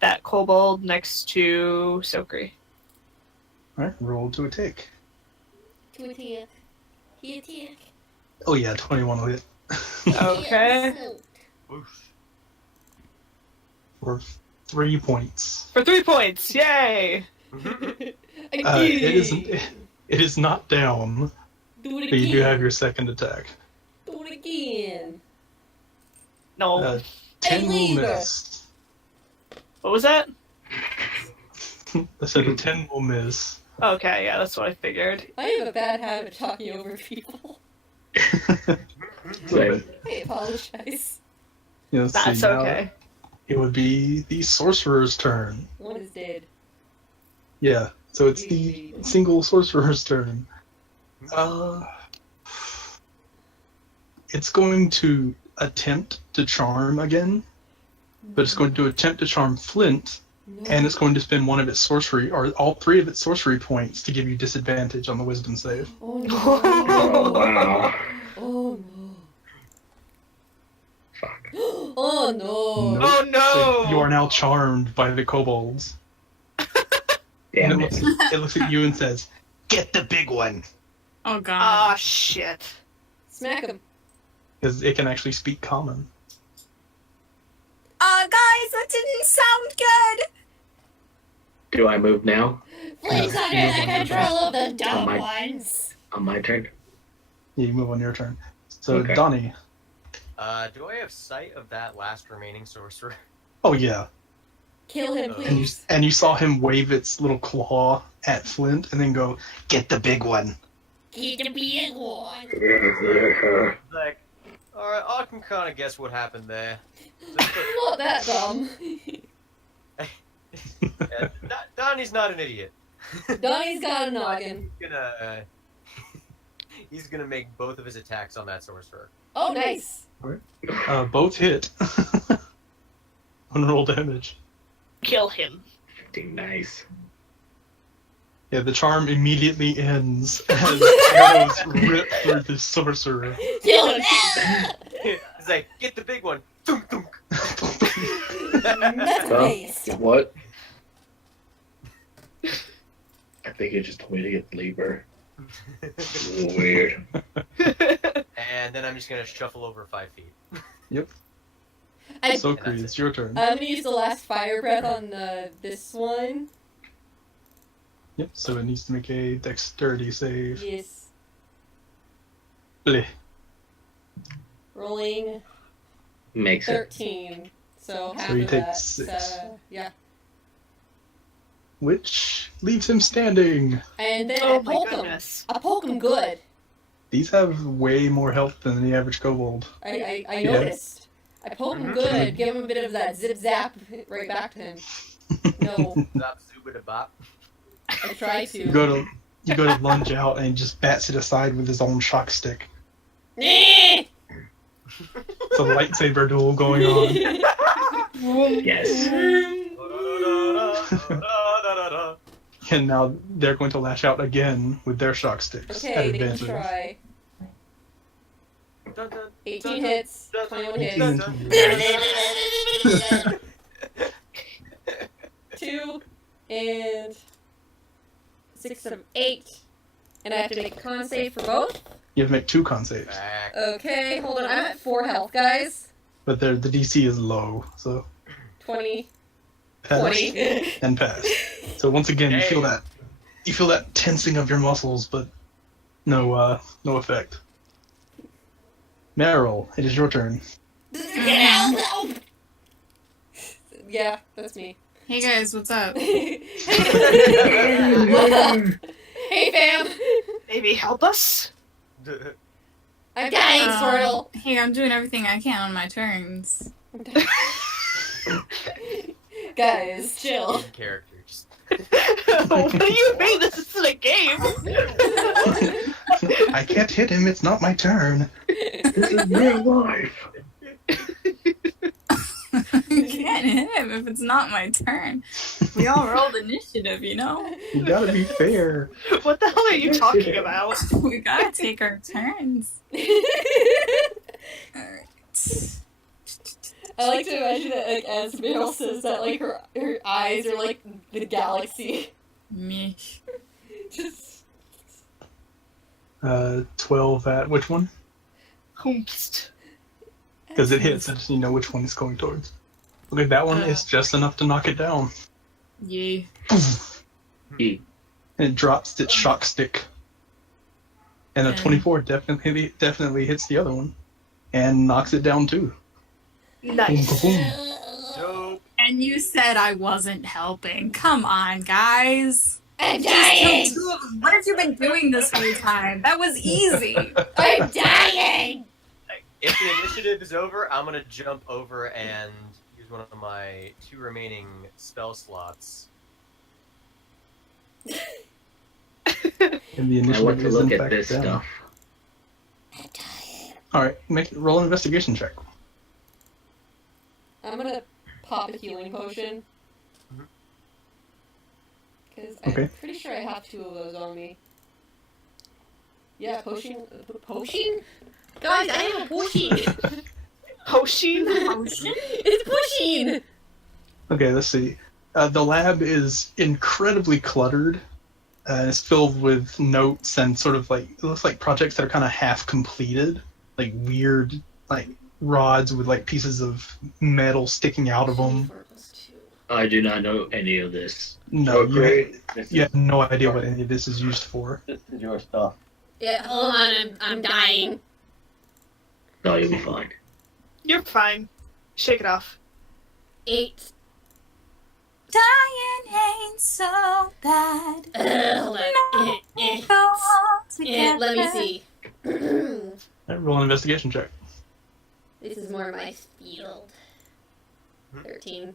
that kobold next to Sokri. Alright, roll to attack. To attack. He attack. Oh yeah, 21 will hit. Okay. For 3 points. For 3 points. Yay! It is not down, Do it but you do have again. your second attack. Do it again. No. 10 will Leader. miss. What was that? I said a 10 will miss. Okay, yeah, that's what I figured. I have a bad habit of talking over people. Save. I apologize. Let's That's see, now okay. it would be the sorcerer's turn. One is dead. Yeah, so it's the single sorcerer's turn. It's going to attempt to charm again, but it's going to attempt to charm Flint, No. and it's going to spend one of its sorcery, or all 3 of its sorcery points to give you disadvantage on the wisdom save. Oh no. Oh, wow. Oh no. Fuck. Oh no. Nope. Oh no! So you are now charmed by the kobolds. And Damn it it. looks at you and says, "Get the big one," Oh god. Ah, shit. Smack him. because it can actually speak common. Guys, that didn't sound good. Do I move now? Flames Yeah, under you the move on your control of the dumb Oh my- ones. On my turn? Yeah, you move on your turn. So Okay. Donnie. Do I have sight of that last remaining sorcerer? Oh yeah, Kill him, And please. and you saw him wave its little claw at Flint, and then go, "Get the big one." Get the big one. Like, alright, I can kind of guess what happened there. Not that dumb. Yeah, Donnie's not an idiot. Donnie's got a noggin. He's gonna make both of his attacks on that sorcerer. Oh, nice. Both hit. Unroll damage. Kill him. Nice. Yeah, the charm immediately ends as arrows rip through the sorcerer. Kill him. He's like, get the big one. Thunk, thunk. That's Well, nice. what? I think it just told me to get Lieber. Weird. And then I'm just gonna shuffle over 5 feet. I, So, Kree, it's your turn. I'm gonna use the last fire breath on this one. Yep, so it needs to make a dexterity save. Yes. Bleh. Rolling Makes it. 13. So half you of take that. 6. Yeah. Which leaves him standing. And then Oh I my poke him. goodness. I poke him good. These have way more health than the average kobold. I Yeah. noticed. I poke him good. Give him a bit of that zip zap right back to him. No, Zop, zooba bop. I try to. You go to lunge out and he just bats it aside with his own shock stick. Eh! It's a lightsaber duel going on. Yes. And now they're going to lash out again with their shock sticks at Okay, they can advantage. try. Dun, dun, 18 hits, 21 hits. 2 and 6, 7, 8. And I have to make a con save for both? You have to make 2 con saves. Back. Okay, hold on. I'm at 4 health, guys. But the DC is low, so 20. pass 20. and pass. So once again, you feel that tensing of your muscles, but no effect. Meryl, it is your turn. Yeah, that's me. Hey guys, what's up? Hey fam! Maybe help us? I'm dying, Squirtle! Hey, I'm doing everything I can on my turns. Guys, chill. In characters. What do you mean this isn't a game? I can't hit him, it's not my turn. This is real life. You can't hit him if it's not my turn. We all rolled initiative, you know? You gotta be fair. What the hell are you talking about? We gotta take our turns. Alright. I like to imagine that, like, as Meryl says that, like, her eyes are like the galaxy. Me. Just 12 at which one? Hoomst. Because it hits, and you know which one it's going towards. Okay, that one is just enough to knock it down. Yay. E. And it drops its shock stick. And a Okay. 24 definitely hits the other one. And knocks it down too. Nice. Boom, boom, boom. Dope. And you said I wasn't helping. Come on, guys. I'm Just dying! kill 2 of them. What have you been doing this whole time? That was easy. I'm dying! If the initiative is over, I'm gonna jump over and use one of my 2 remaining spell slots. And the I initiative want to is look in at fact this down. stuff. Alright, roll an investigation check. I'm gonna pop a healing potion. Mhm. Because I'm Okay. pretty sure I have 2 of those on me. Yeah, potion. Potion? Guys, I have a potion! Hoshin? Potion? It's pushing! Okay, let's see. The lab is incredibly cluttered. It's filled with notes and sort of like, it looks like projects that are kind of half completed. Like weird, like rods with like pieces of metal sticking out of them. I do not know any of this. No, This you is- have no idea what any of this is used for. This is your stuff. Yeah, hold on, I'm dying. No, you'll be fine. You're fine. Shake it off. 8. Dying ain't so bad. Hold on. Go on together. Let me see. Alright, roll an investigation check. This is more my field. 13.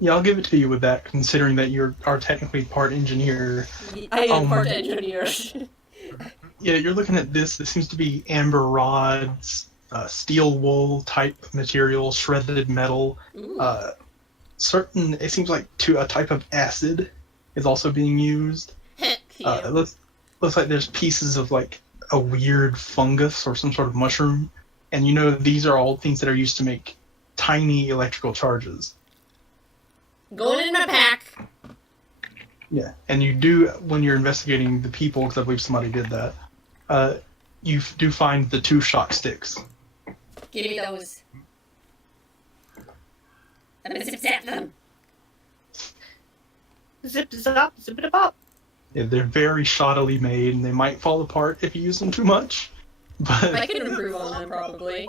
Yeah, I'll give it to you with that, considering that you are technically part engineer. I am Um, part engineer. Yeah, you're looking at this. This seems to be amber rods, steel wool type material, shredded metal. Ooh. It seems like a type of acid is also being used. Yeah. It looks like there's pieces of like a weird fungus or some sort of mushroom, and you know these are all things that are used to make tiny electrical charges. Going in my pack. Yeah, and you do when you're investigating the people, because I believe somebody did that. You do find the 2 shock sticks. Give me those. I'm gonna zip them. Zip zop, zip it up. Yeah, they're very shoddily made, and they might fall apart if you use them too much. But I can improve on them probably.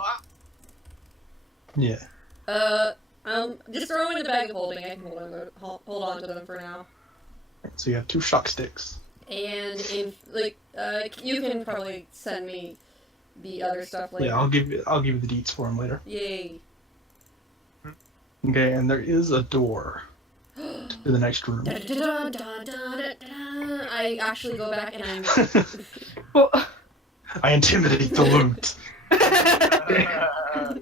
yeah, Just throw them in the bag of holding. I can hold on to them for now. so you have 2 shock sticks. And you can probably send me the other stuff later. Yeah, I'll give you the deets for them later. Yay. Okay, and there is a door to the next room. I actually go back and I'm. Well, I intimidate the loot.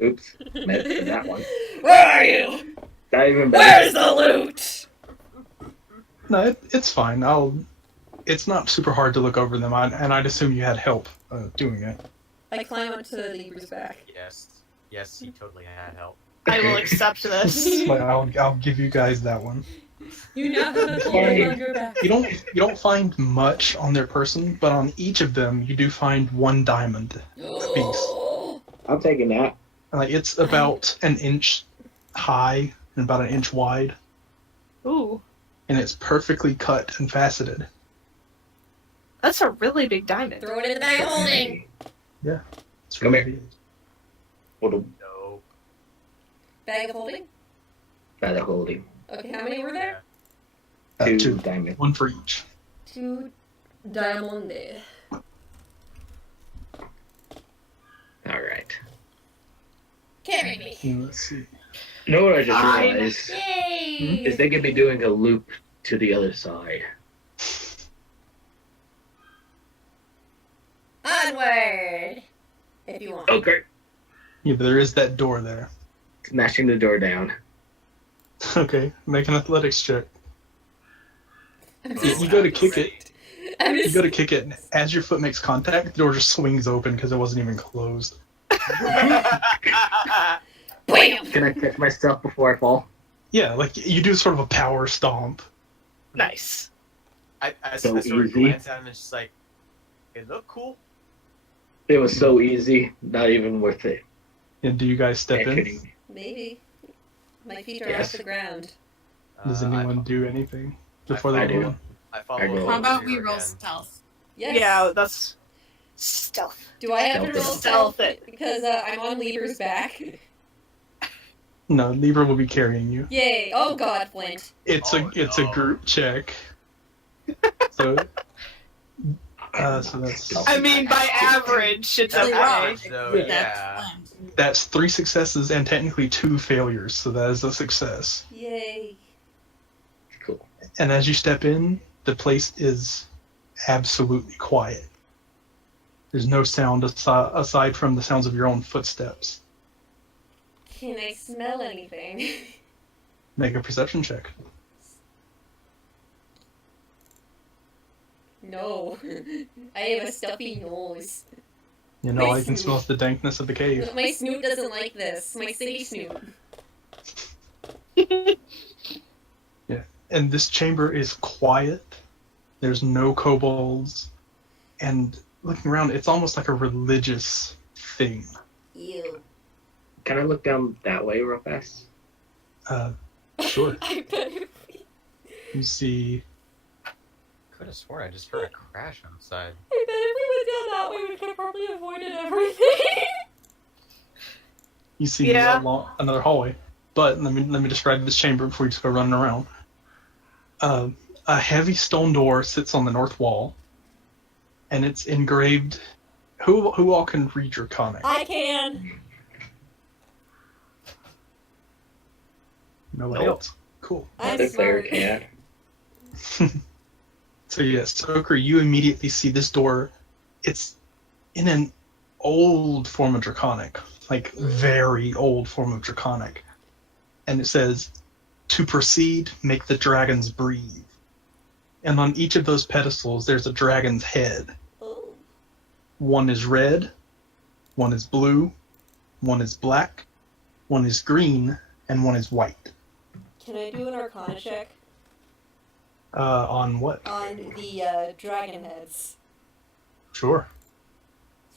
Oops. Missed that one. Where are you? Not even Where's the loot? No, it's fine. It's not super hard to look over them, and I'd assume you had help doing it. I climb onto the Libra's back. Yes, he totally had help. I will accept this. But I'll give you guys that one. You now have a Kobold on your back. You don't find much on their person, but on each of them you do find 1 diamond piece. I'm taking that. It's about an inch high and about an inch wide, Ooh, and it's perfectly cut and faceted. that's a really big diamond. Throw it in the bag of holding. It's Come really here. big. What a No. Bag of holding? bad holding. Okay, how many were there? Two 2, diamonds. 1 for each. 2 diamond. Alright. Carry me. Let's see. You know what I just I'm- realized? Yay! Is they could be doing a loop to the other side. Onward! If you want. Okay. Yeah, but there is that door there. Smashing the door down. Okay, make an athletics check. I'm You, just, you go to kick it. I'm You just go to kick it, and as your foot makes contact, the door just swings open because it wasn't even closed. BAM! Can I catch myself before I fall? Yeah, like you do sort of a power stomp. Nice. I So sort of easy. glance at him and it's just like, it looked cool. It was so easy, not even worth it. And do you guys step Can't in? kidding me. Maybe. My feet are Yes. off the ground. Does anyone do anything before I they do. go in? I follow I go. along How about with we you roll again. stealth? Yes. Yeah, that's stealth. Do I have to roll Stealth stealth it. because I'm on Lieber's back? No, Libra will be carrying you. Yay! Oh God, Flint. It's Oh, a no. group check. So so that's I mean, by average, it's That's okay. average, though, Yeah. yeah. that's 3 successes and technically 2 failures, so that is a success. Yay! Cool. And as you step in, the place is absolutely quiet. There's no sound aside from the sounds of your own footsteps. Can I smell anything? Make a perception check. No. I have a stuffy nose. You know, My I can snoot. smell the dankness of the cave. My snoot doesn't like this. My city snoot. And this chamber is quiet. There's no kobolds. And looking around, it's almost like a religious thing. Ew. Can I look down that way real fast? Sure. I better. You see, Could have sworn I just heard a crash outside. I bet if we went down that way, we could have probably avoided everything. you see Yeah. another hallway. But let me describe this chamber before you just go running around. A heavy stone door sits on the north wall, and it's engraved. Who all can read Draconic? I can. Nobody Nope. else. Cool. I'm The player smart. can. So yes, Stoker, you immediately see this door. It's in an old form of Draconic, like very old form of Draconic, and it says, "To proceed, make the dragons breathe." And on each of those pedestals, there's a dragon's head. Oh. One is red, one is blue, one is black, one is green, and one is white. Can I do an Arcana check On what? on the dragon heads? Sure.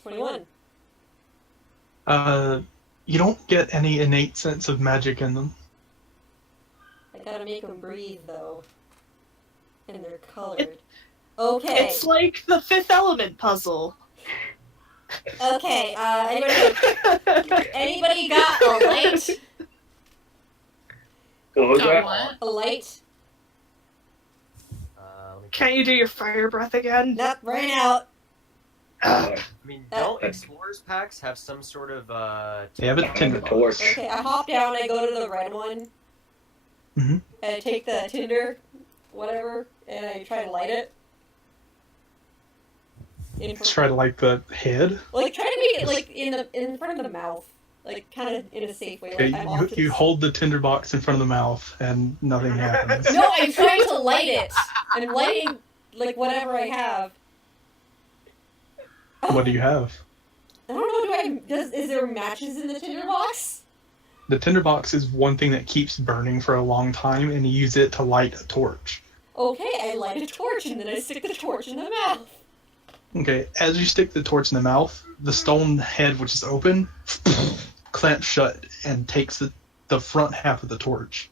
21. You don't get any innate sense of magic in them. I gotta make them breathe though. And they're colored. Okay. It's like the Fifth Element puzzle. Okay. Anybody got a light? What was Oh, that? what? A light? Let me- Can't you do your fire breath again? Nope. Right out. Ugh. I mean, don't explorers packs have some sort of They have a I have a tinderbox. torch. Okay. I hop down. I go to the red one. Mhm. And I take the tinder, whatever, and I try to light it. Try to like the head. Like try to make it like in front of the mouth, like kind of in a safe way. Like Okay, I'm off to you the- hold the tinderbox in front of the mouth, and nothing happens. No, I'm trying to light it. I'm lighting like whatever I have. What do you have? I don't know. Is there matches in the tinderbox? The tinderbox is one thing that keeps burning for a long time, and you use it to light a torch. Okay, I light a torch and then I stick the torch in the mouth. Okay, as you stick the torch in the mouth, the stone head, which is open, clamps shut and takes the front half of the torch.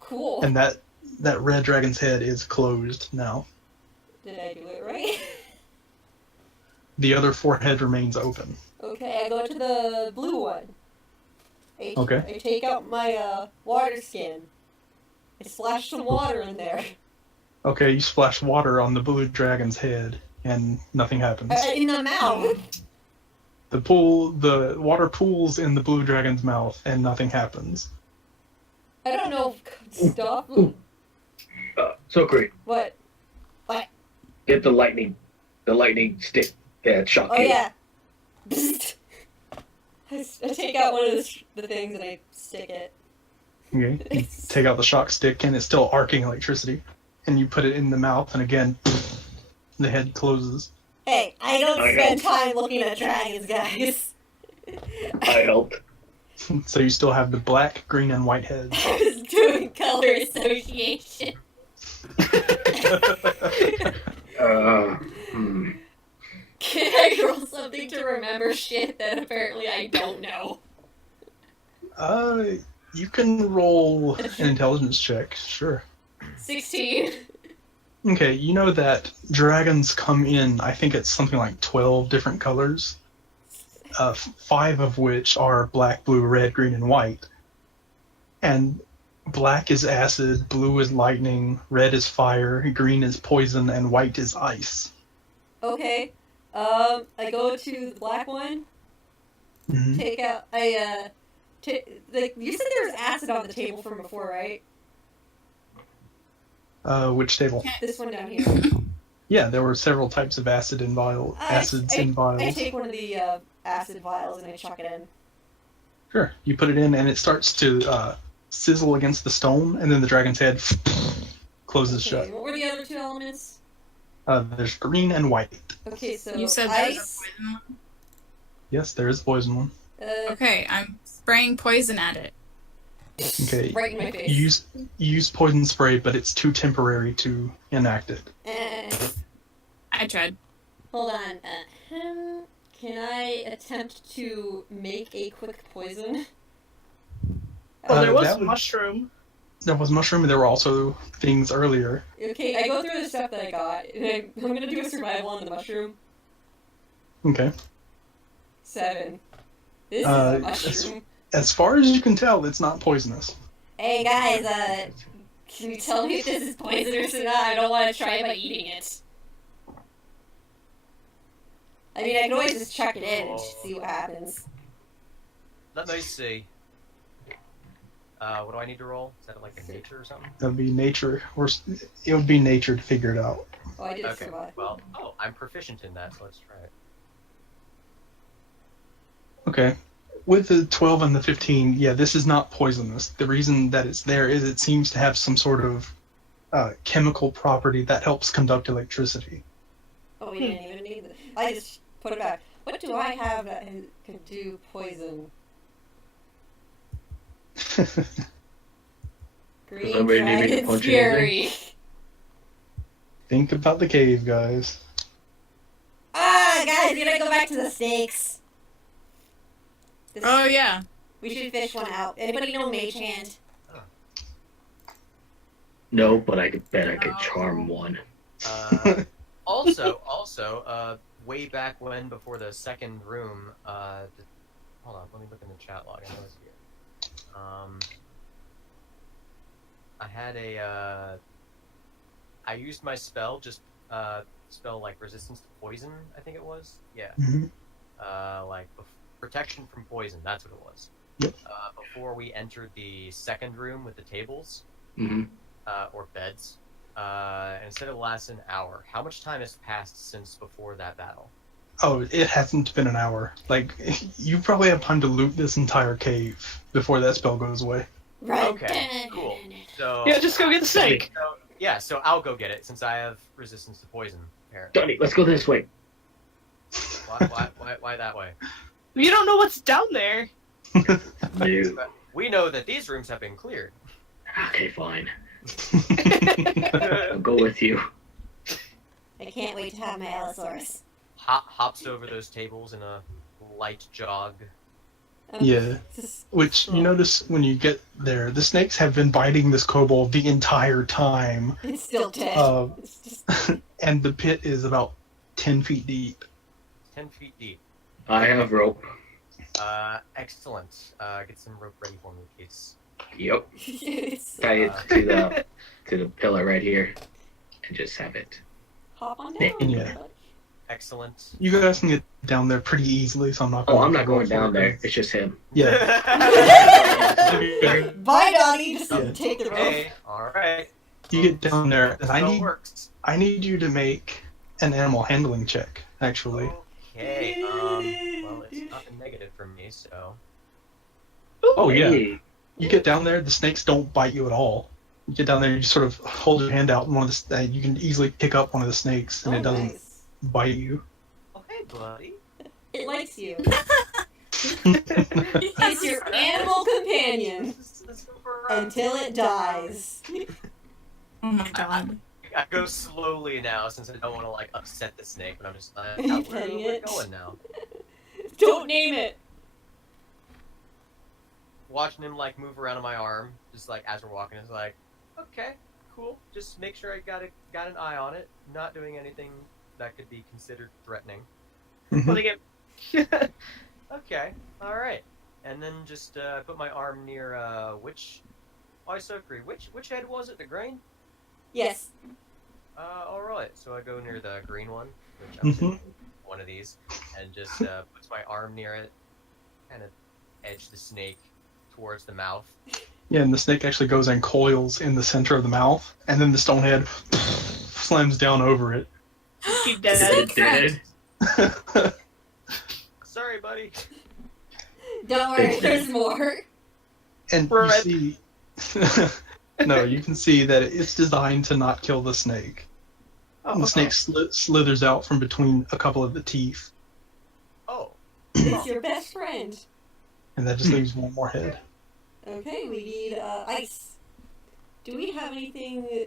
Cool. And that red dragon's head is closed now. Did I do it right? The other 4 head remains open. Okay, I go to the blue one. Okay. I take out my water skin. I splash some water in there. Okay, you splash water on the blue dragon's head, and nothing happens. In the mouth. The water pools in the blue dragon's mouth, and nothing happens. I don't know if stuff. So great. What? Get the lightning stick. Yeah, shock. Oh yeah. I take out one of the things and I stick it. Okay, you take out the shock stick, and it's still arcing electricity, and you put it in the mouth, and again, the head closes. Hey, I don't spend time looking at dragons, guys. I helped. So you still have the black, green, and white heads. I was doing color association. Can I roll something to remember shit that apparently I don't know? You can roll an intelligence check, sure. 16. Okay, you know that dragons come in, I think it's something like 12 different colors. 5 of which are black, blue, red, green, and white. And black is acid, blue is lightning, red is fire, green is poison, and white is ice. Okay. I go to the black one. Mm-hmm. Take out. You said there was acid on the table from before, right? Which table? This one down here. Yeah, there were several types of acids in vials. I take one of the acid vials and I chuck it in. Sure. You put it in, and it starts to sizzle against the stone, and then the dragon's head closes shut. What were the other 2 elements? There's green and white. Okay, so You said there's ice. a poison one? Yes, there is a poison one. Okay, I'm spraying poison at it. Okay. Right in my face. Use poison spray, but it's too temporary to enact it. I tried. Hold on. Can I attempt to make a quick poison? Well, there was that mushroom. There was mushroom, and there were also things earlier. Okay, I go through the stuff that I got, and I'm gonna do a survival on the mushroom. Okay. 7. This is a mushroom. As far as you can tell, it's not poisonous. Hey guys, can you tell me if this is poisonous or not? I don't want to try it by eating it. I mean, I can always just chuck it in and see what happens. Let me see. What do I need to roll? Is that like a nature or something? That would be nature, or it would be nature to figure it out. Oh, I did Okay. survive. Well, I'm proficient in that, so let's try it. Okay. With the 12 and the 15, yeah, this is not poisonous. The reason that it's there is it seems to have some sort of chemical property that helps conduct electricity. Oh, we didn't even need this. I just put it back. What do I have that could do poison? Green Somebody need me to Dragon's punch Fury. Think about the cave, guys. Guys, we gotta go back to the snakes. Oh yeah. We should fish one out. Anybody know Mage Hand? No, but I could bet I could charm one. Also, way back when, before the second room, hold on, let me look in the chat log. I know it's here. I had I used my spell, spell like resistance to poison, I think it was. Yeah. Mm-hmm. Protection from poison, that's what it was. Yep. Before we entered the second room with the tables, Mm-hmm. or beds, and instead of lasting an hour, how much time has passed since before that battle? Oh, it hasn't been an hour. Like, you probably have time to loot this entire cave before that spell goes away. Right. Okay, cool. So Yeah, just go get the snake. So I'll go get it since I have resistance to poison. Apparently. Donnie, let's go this way. Why that way? You don't know what's down there. No. We know that these rooms have been cleared. Okay, fine. I'll go with you. I can't wait to have my Allosaurus. Hops over those tables in a light jog. Yeah. Which you notice when you get there, the snakes have been biting this kobold the entire time. It's still dead. It's just... And the pit is about 10 feet deep. 10 feet deep. I have rope. Excellent. Get some rope ready for me, please. Yep. It's- Tie it to the pillar right here, and just have it. Hop on down. Yeah. Excellent. You guys can get down there pretty easily, so I'm not Oh, going I'm not going down there. It's just him. Yeah. Bye, Donnie. Just Yeah. take the rope. Hey, alright. You get down there, This and still works. I need you to make an animal handling check, actually. Okay, well, it's not a negative for me, so... Oh, yeah. Hey. You get down there, the snakes don't bite you at all. You get down there, you sort of hold your hand out, and you can easily pick up one of the snakes, and Oh, it doesn't nice. bite you. Oh, hey, buddy. It likes you. It's your animal companion Let's go for a ride. until it dies. Oh my god. I go slowly now, since I don't want to, like, upset the snake, but I'm just like, Are you where petting we're it? going now. Don't name it. Watching him, like, move around on my arm, just, like, as we're walking, is like, okay, cool. Just make sure I got an eye on it. Not doing anything that could be considered threatening. Well, they get Okay, alright. And then just put my arm near, which... Oh, I so agree. Which head was it? The green? Yes. Alright. So I go near the green one, which I'm Mhm. assuming one of these, and just puts my arm near it, kind of edge the snake towards the mouth. Yeah, and the snake actually goes and coils in the center of the mouth, and then the stone head slams down over it. keep Snake dead. friend. Sorry, buddy. Don't worry, there's more. And Right. you see... No, you can see that it's designed to not kill the snake. Oh, The snake slithers out from between a couple of the teeth, Oh. It's your best friend. and that just leaves one more head. Okay, we need ice. Do we have anything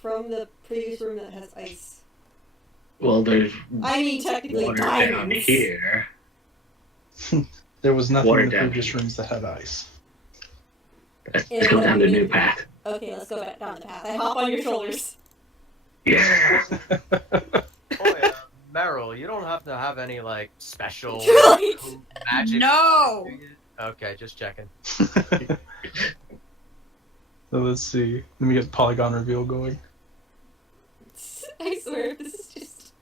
from the previous room that has ice? Well, there's I mean, technically water down diamonds. here. There was nothing Water in the down previous here. rooms that had ice. Let's go down the new path. Okay, let's go back down the path. I hop on your shoulders. Yeah. Oh yeah, Meryl, you don't have to have any like special Right. magic. No. Okay, just checking. So let's see. Let me get polygon reveal going. I swear, this is just...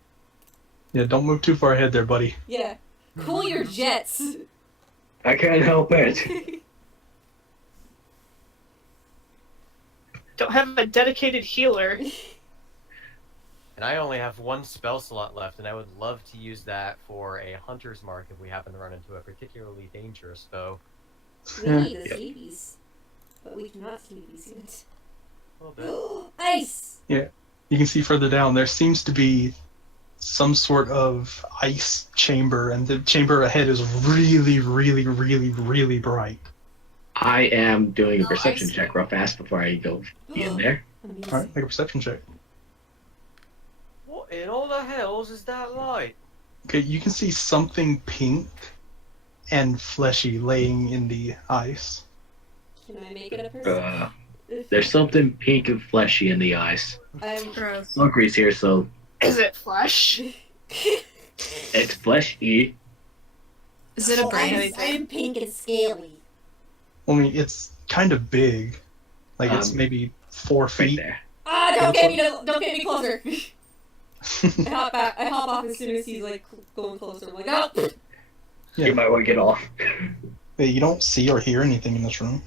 Yeah, don't move too far ahead there, buddy. Yeah. Cool your jets. I can't help it. Don't have a dedicated healer. And I only have one spell slot left, and I would love to use that for a hunter's mark if we happen to run into a particularly dangerous foe. We need the sleepies. But we cannot sleepies yet. A little bit. Ice! You can see further down, there seems to be some sort of ice chamber, and the chamber ahead is really, really, really, really bright. I am doing a perception I see. check real fast before I go be in there. Amazing. Alright, make a perception check. What in all the hells is that light? Okay, you can see something pink and fleshy laying in the ice. Can I make it a perception? There's something pink and fleshy in the eyes. I'm Gross. Mercury's here, so Is it flesh? it's fleshy. Is it a brain? I'm pink and scaly. I mean, it's kind of big. Like, it's maybe 4 Right feet. there. Ah, don't get me closer. I hop off as soon as he's like going closer. I'm like, oh! Yeah. You might want to get off. Hey, you don't see or hear anything in this room.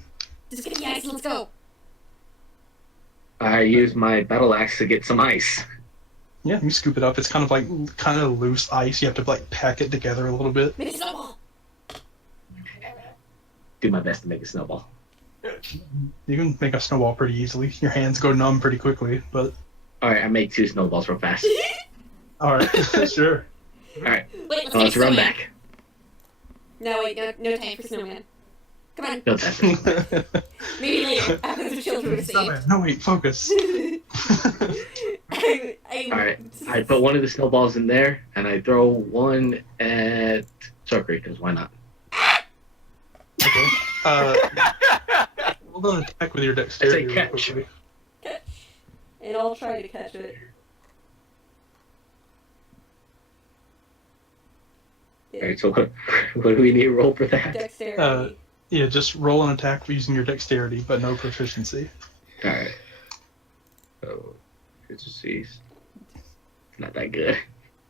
Just get the ice, let's go. I use my battle axe to get some ice. Yeah, you scoop it up. It's kind of loose ice. You have to like pack it together a little bit. Make it snowball. Do my best to make a snowball. You can make a snowball pretty easily. Your hands go numb pretty quickly, but Alright, I make 2 snowballs real fast. all right, sure. Alright, Wait, let's run snowman. back. No, wait, no time for snowman. Come on. No, that's it. Maybe later, after the children are saved. No, wait, focus. Alright, I put one of the snowballs in there, and I throw one at Sokri, because why not? Okay. Hold on, attack with your dexterity I say real catch. quickly. Catch. And I'll try to catch it. Alright, so what do we need to roll for that? Dexterity. Yeah, just roll an attack using your dexterity, but no proficiency. Alright. So, efficiency's not that good.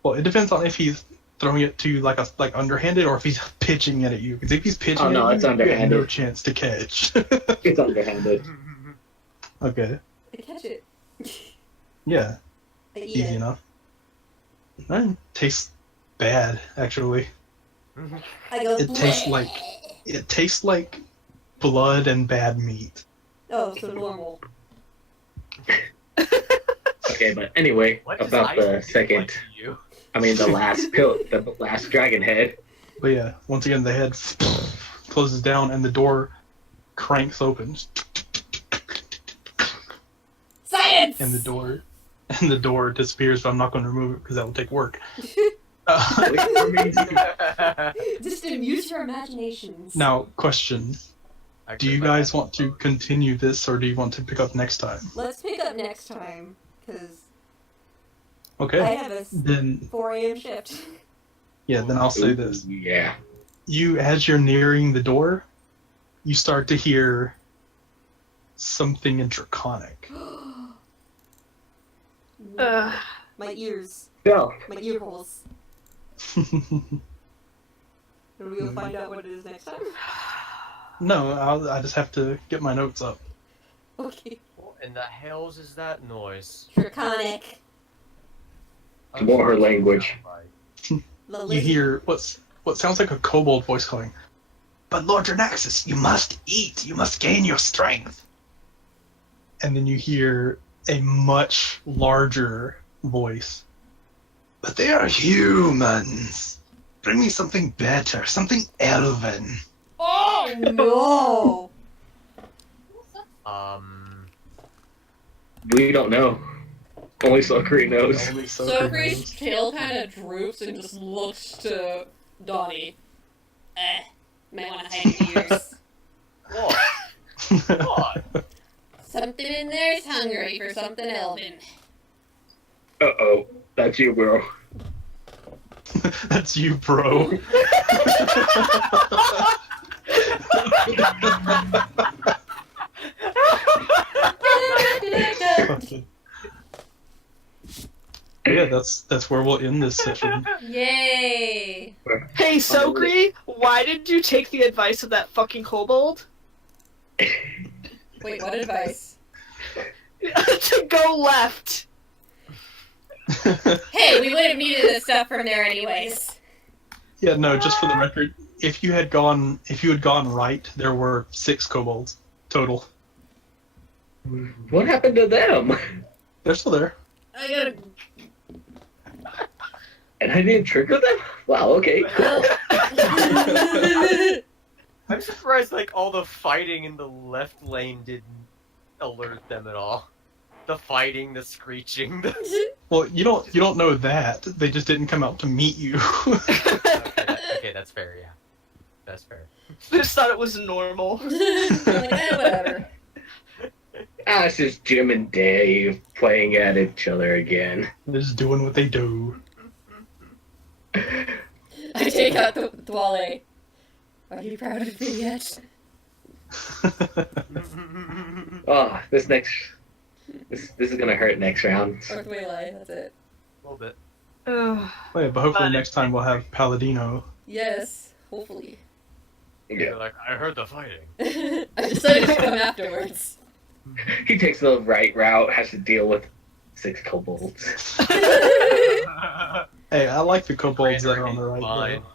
Well, it depends on if he's throwing it to you like underhanded or if he's pitching it at you. Because if he's pitching Oh, no, it it's at you, you have underhanded. no chance to catch. It's underhanded. Okay. I catch it. Yeah, I eat easy it. enough. Tastes bad, actually. I go. It tastes like blood and bad meat. Oh, so normal. Okay, but anyway, What does about ice the cream second, like to you? I mean the last the last dragon head. But yeah, once again, the head closes down and the door cranks open, Science! and the door disappears. But I'm not going to remove it because that will take work. Just use your imaginations. Now, question: do you guys want to continue this, or do you want to pick up next time? Let's pick up next time, because Okay. I have a Then 4 a.m. shift. yeah, then I'll say this: Yeah. you, as you're nearing the door, you start to hear something in Draconic. My ears. Go. My ear holes. Are we gonna find out what it is next time? No, I just have to get my notes up. Okay. What in the hells is that noise? Draconic. More her language. You hear what sounds like a kobold voice calling, "But Lord Dranaxis, you must eat. You must gain your strength." And then you hear a much larger voice. "But they are humans. Bring me something better, something elven." Oh no! We don't know. Only Sokri knows. Only Sokri's tail kind of droops and just looks to Donnie. Might want to hide your ears. What? What? Something in there is hungry for something elven. Uh-oh. That's you, bro. That's you, bro. Yeah, that's where we'll end this session. Yay! Hey, Sokri, why did you take the advice of that fucking kobold? Wait, what advice? To go left. Hey, we would have needed this stuff from there anyways. Yeah, no, just for the record, if you had gone right, there were 6 kobolds total. What happened to them? They're still there. I gotta. And I didn't trigger them? Wow, okay. I'm surprised like all the fighting in the left lane didn't alert them at all. The fighting, the screeching, the... Well, you don't know that. They just didn't come out to meet you. Okay, that's fair, yeah. That's fair. Just thought it was normal. Like, whatever. It's just Jim and Dave playing at each other again. They're just doing what they do. I take out the Dwale. Are you proud of me yet? Oh, this is gonna hurt next round. Or Dwale, that's it. A little bit. Ugh. Oh, yeah, but hopefully next time we'll have Paladino. Yes, hopefully. You're Yeah. like, I heard the fighting. I decided to come afterwards. He takes the right route, has to deal with 6 kobolds. Hey, I like the kobolds that are on the right. Fine. Though.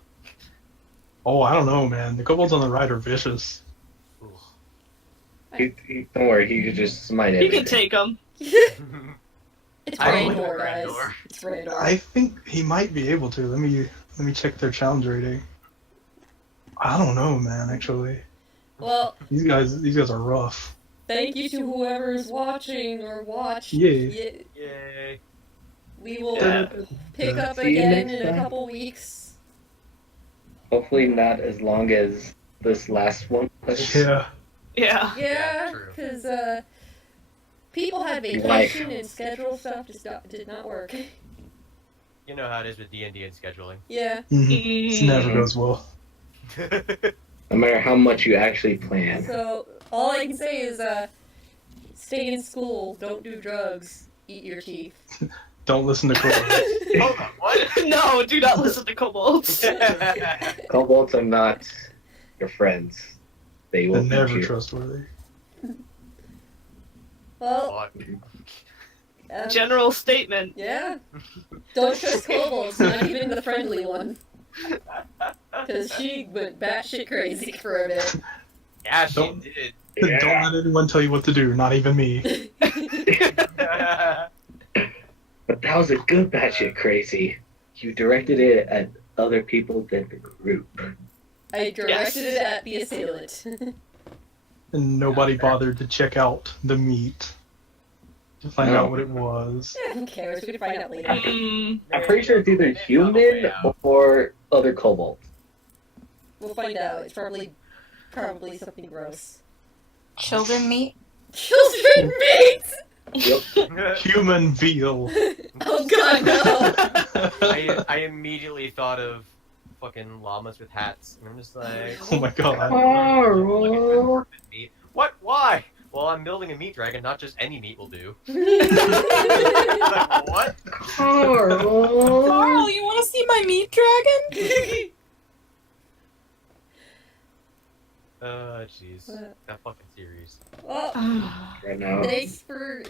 Oh, I don't know, man. The kobolds on the right are vicious. Don't worry, he could just smite You everything. can take them. It's I don't Randor, like guys. Randor. It's Randor. I think he might be able to. Let me check their challenge rating. I don't know, man. Actually, Well, These guys are rough. thank you to whoever's watching or watched. Yeah. Yay. We will Yeah. pick up See you again next in a time. couple weeks. Hopefully not as long as this last one was. Yeah. Yeah. Yeah, true. because people had Life. vacation and schedule stuff just did not work. You know how it is with D&D and scheduling. Yeah. It never goes well. No matter how much you actually plan. So all I can say is stay in school, don't do drugs, eat your teeth. Don't listen to Kobold. Hold on, what? No, do not listen to kobolds. Kobolds are not your friends. They They're will eat never you. trustworthy. Well, Fuck. General statement. yeah. Don't trust kobolds, not even the friendly one. Because she went batshit crazy for a bit. Yeah, she Don't- did. Yeah. Don't let anyone tell you what to do, not even me. But that was a good batshit crazy. You directed it at other people than the group. I directed it at the assailant. And nobody bothered to check out the meat to find out what it was. Yeah, who cares? We can find out later. Mm, I'm pretty sure it's either human or other kobold. We'll find out. It's probably something gross. Children meat. Children meat! Yep. Human veal. Oh god, no! I immediately thought of fucking llamas with hats, and I'm just like, Oh my god. Carl. meat. What? Why? Well, I'm building a meat dragon. Not just any meat will do. Like, what? Carl. Carl, you want to see my meat dragon? Jeez. That fucking series. Well, Right now. thanks for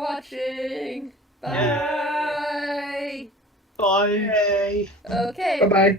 watching. Bye. Yeah. Bye. Hey. Okay. Bye bye.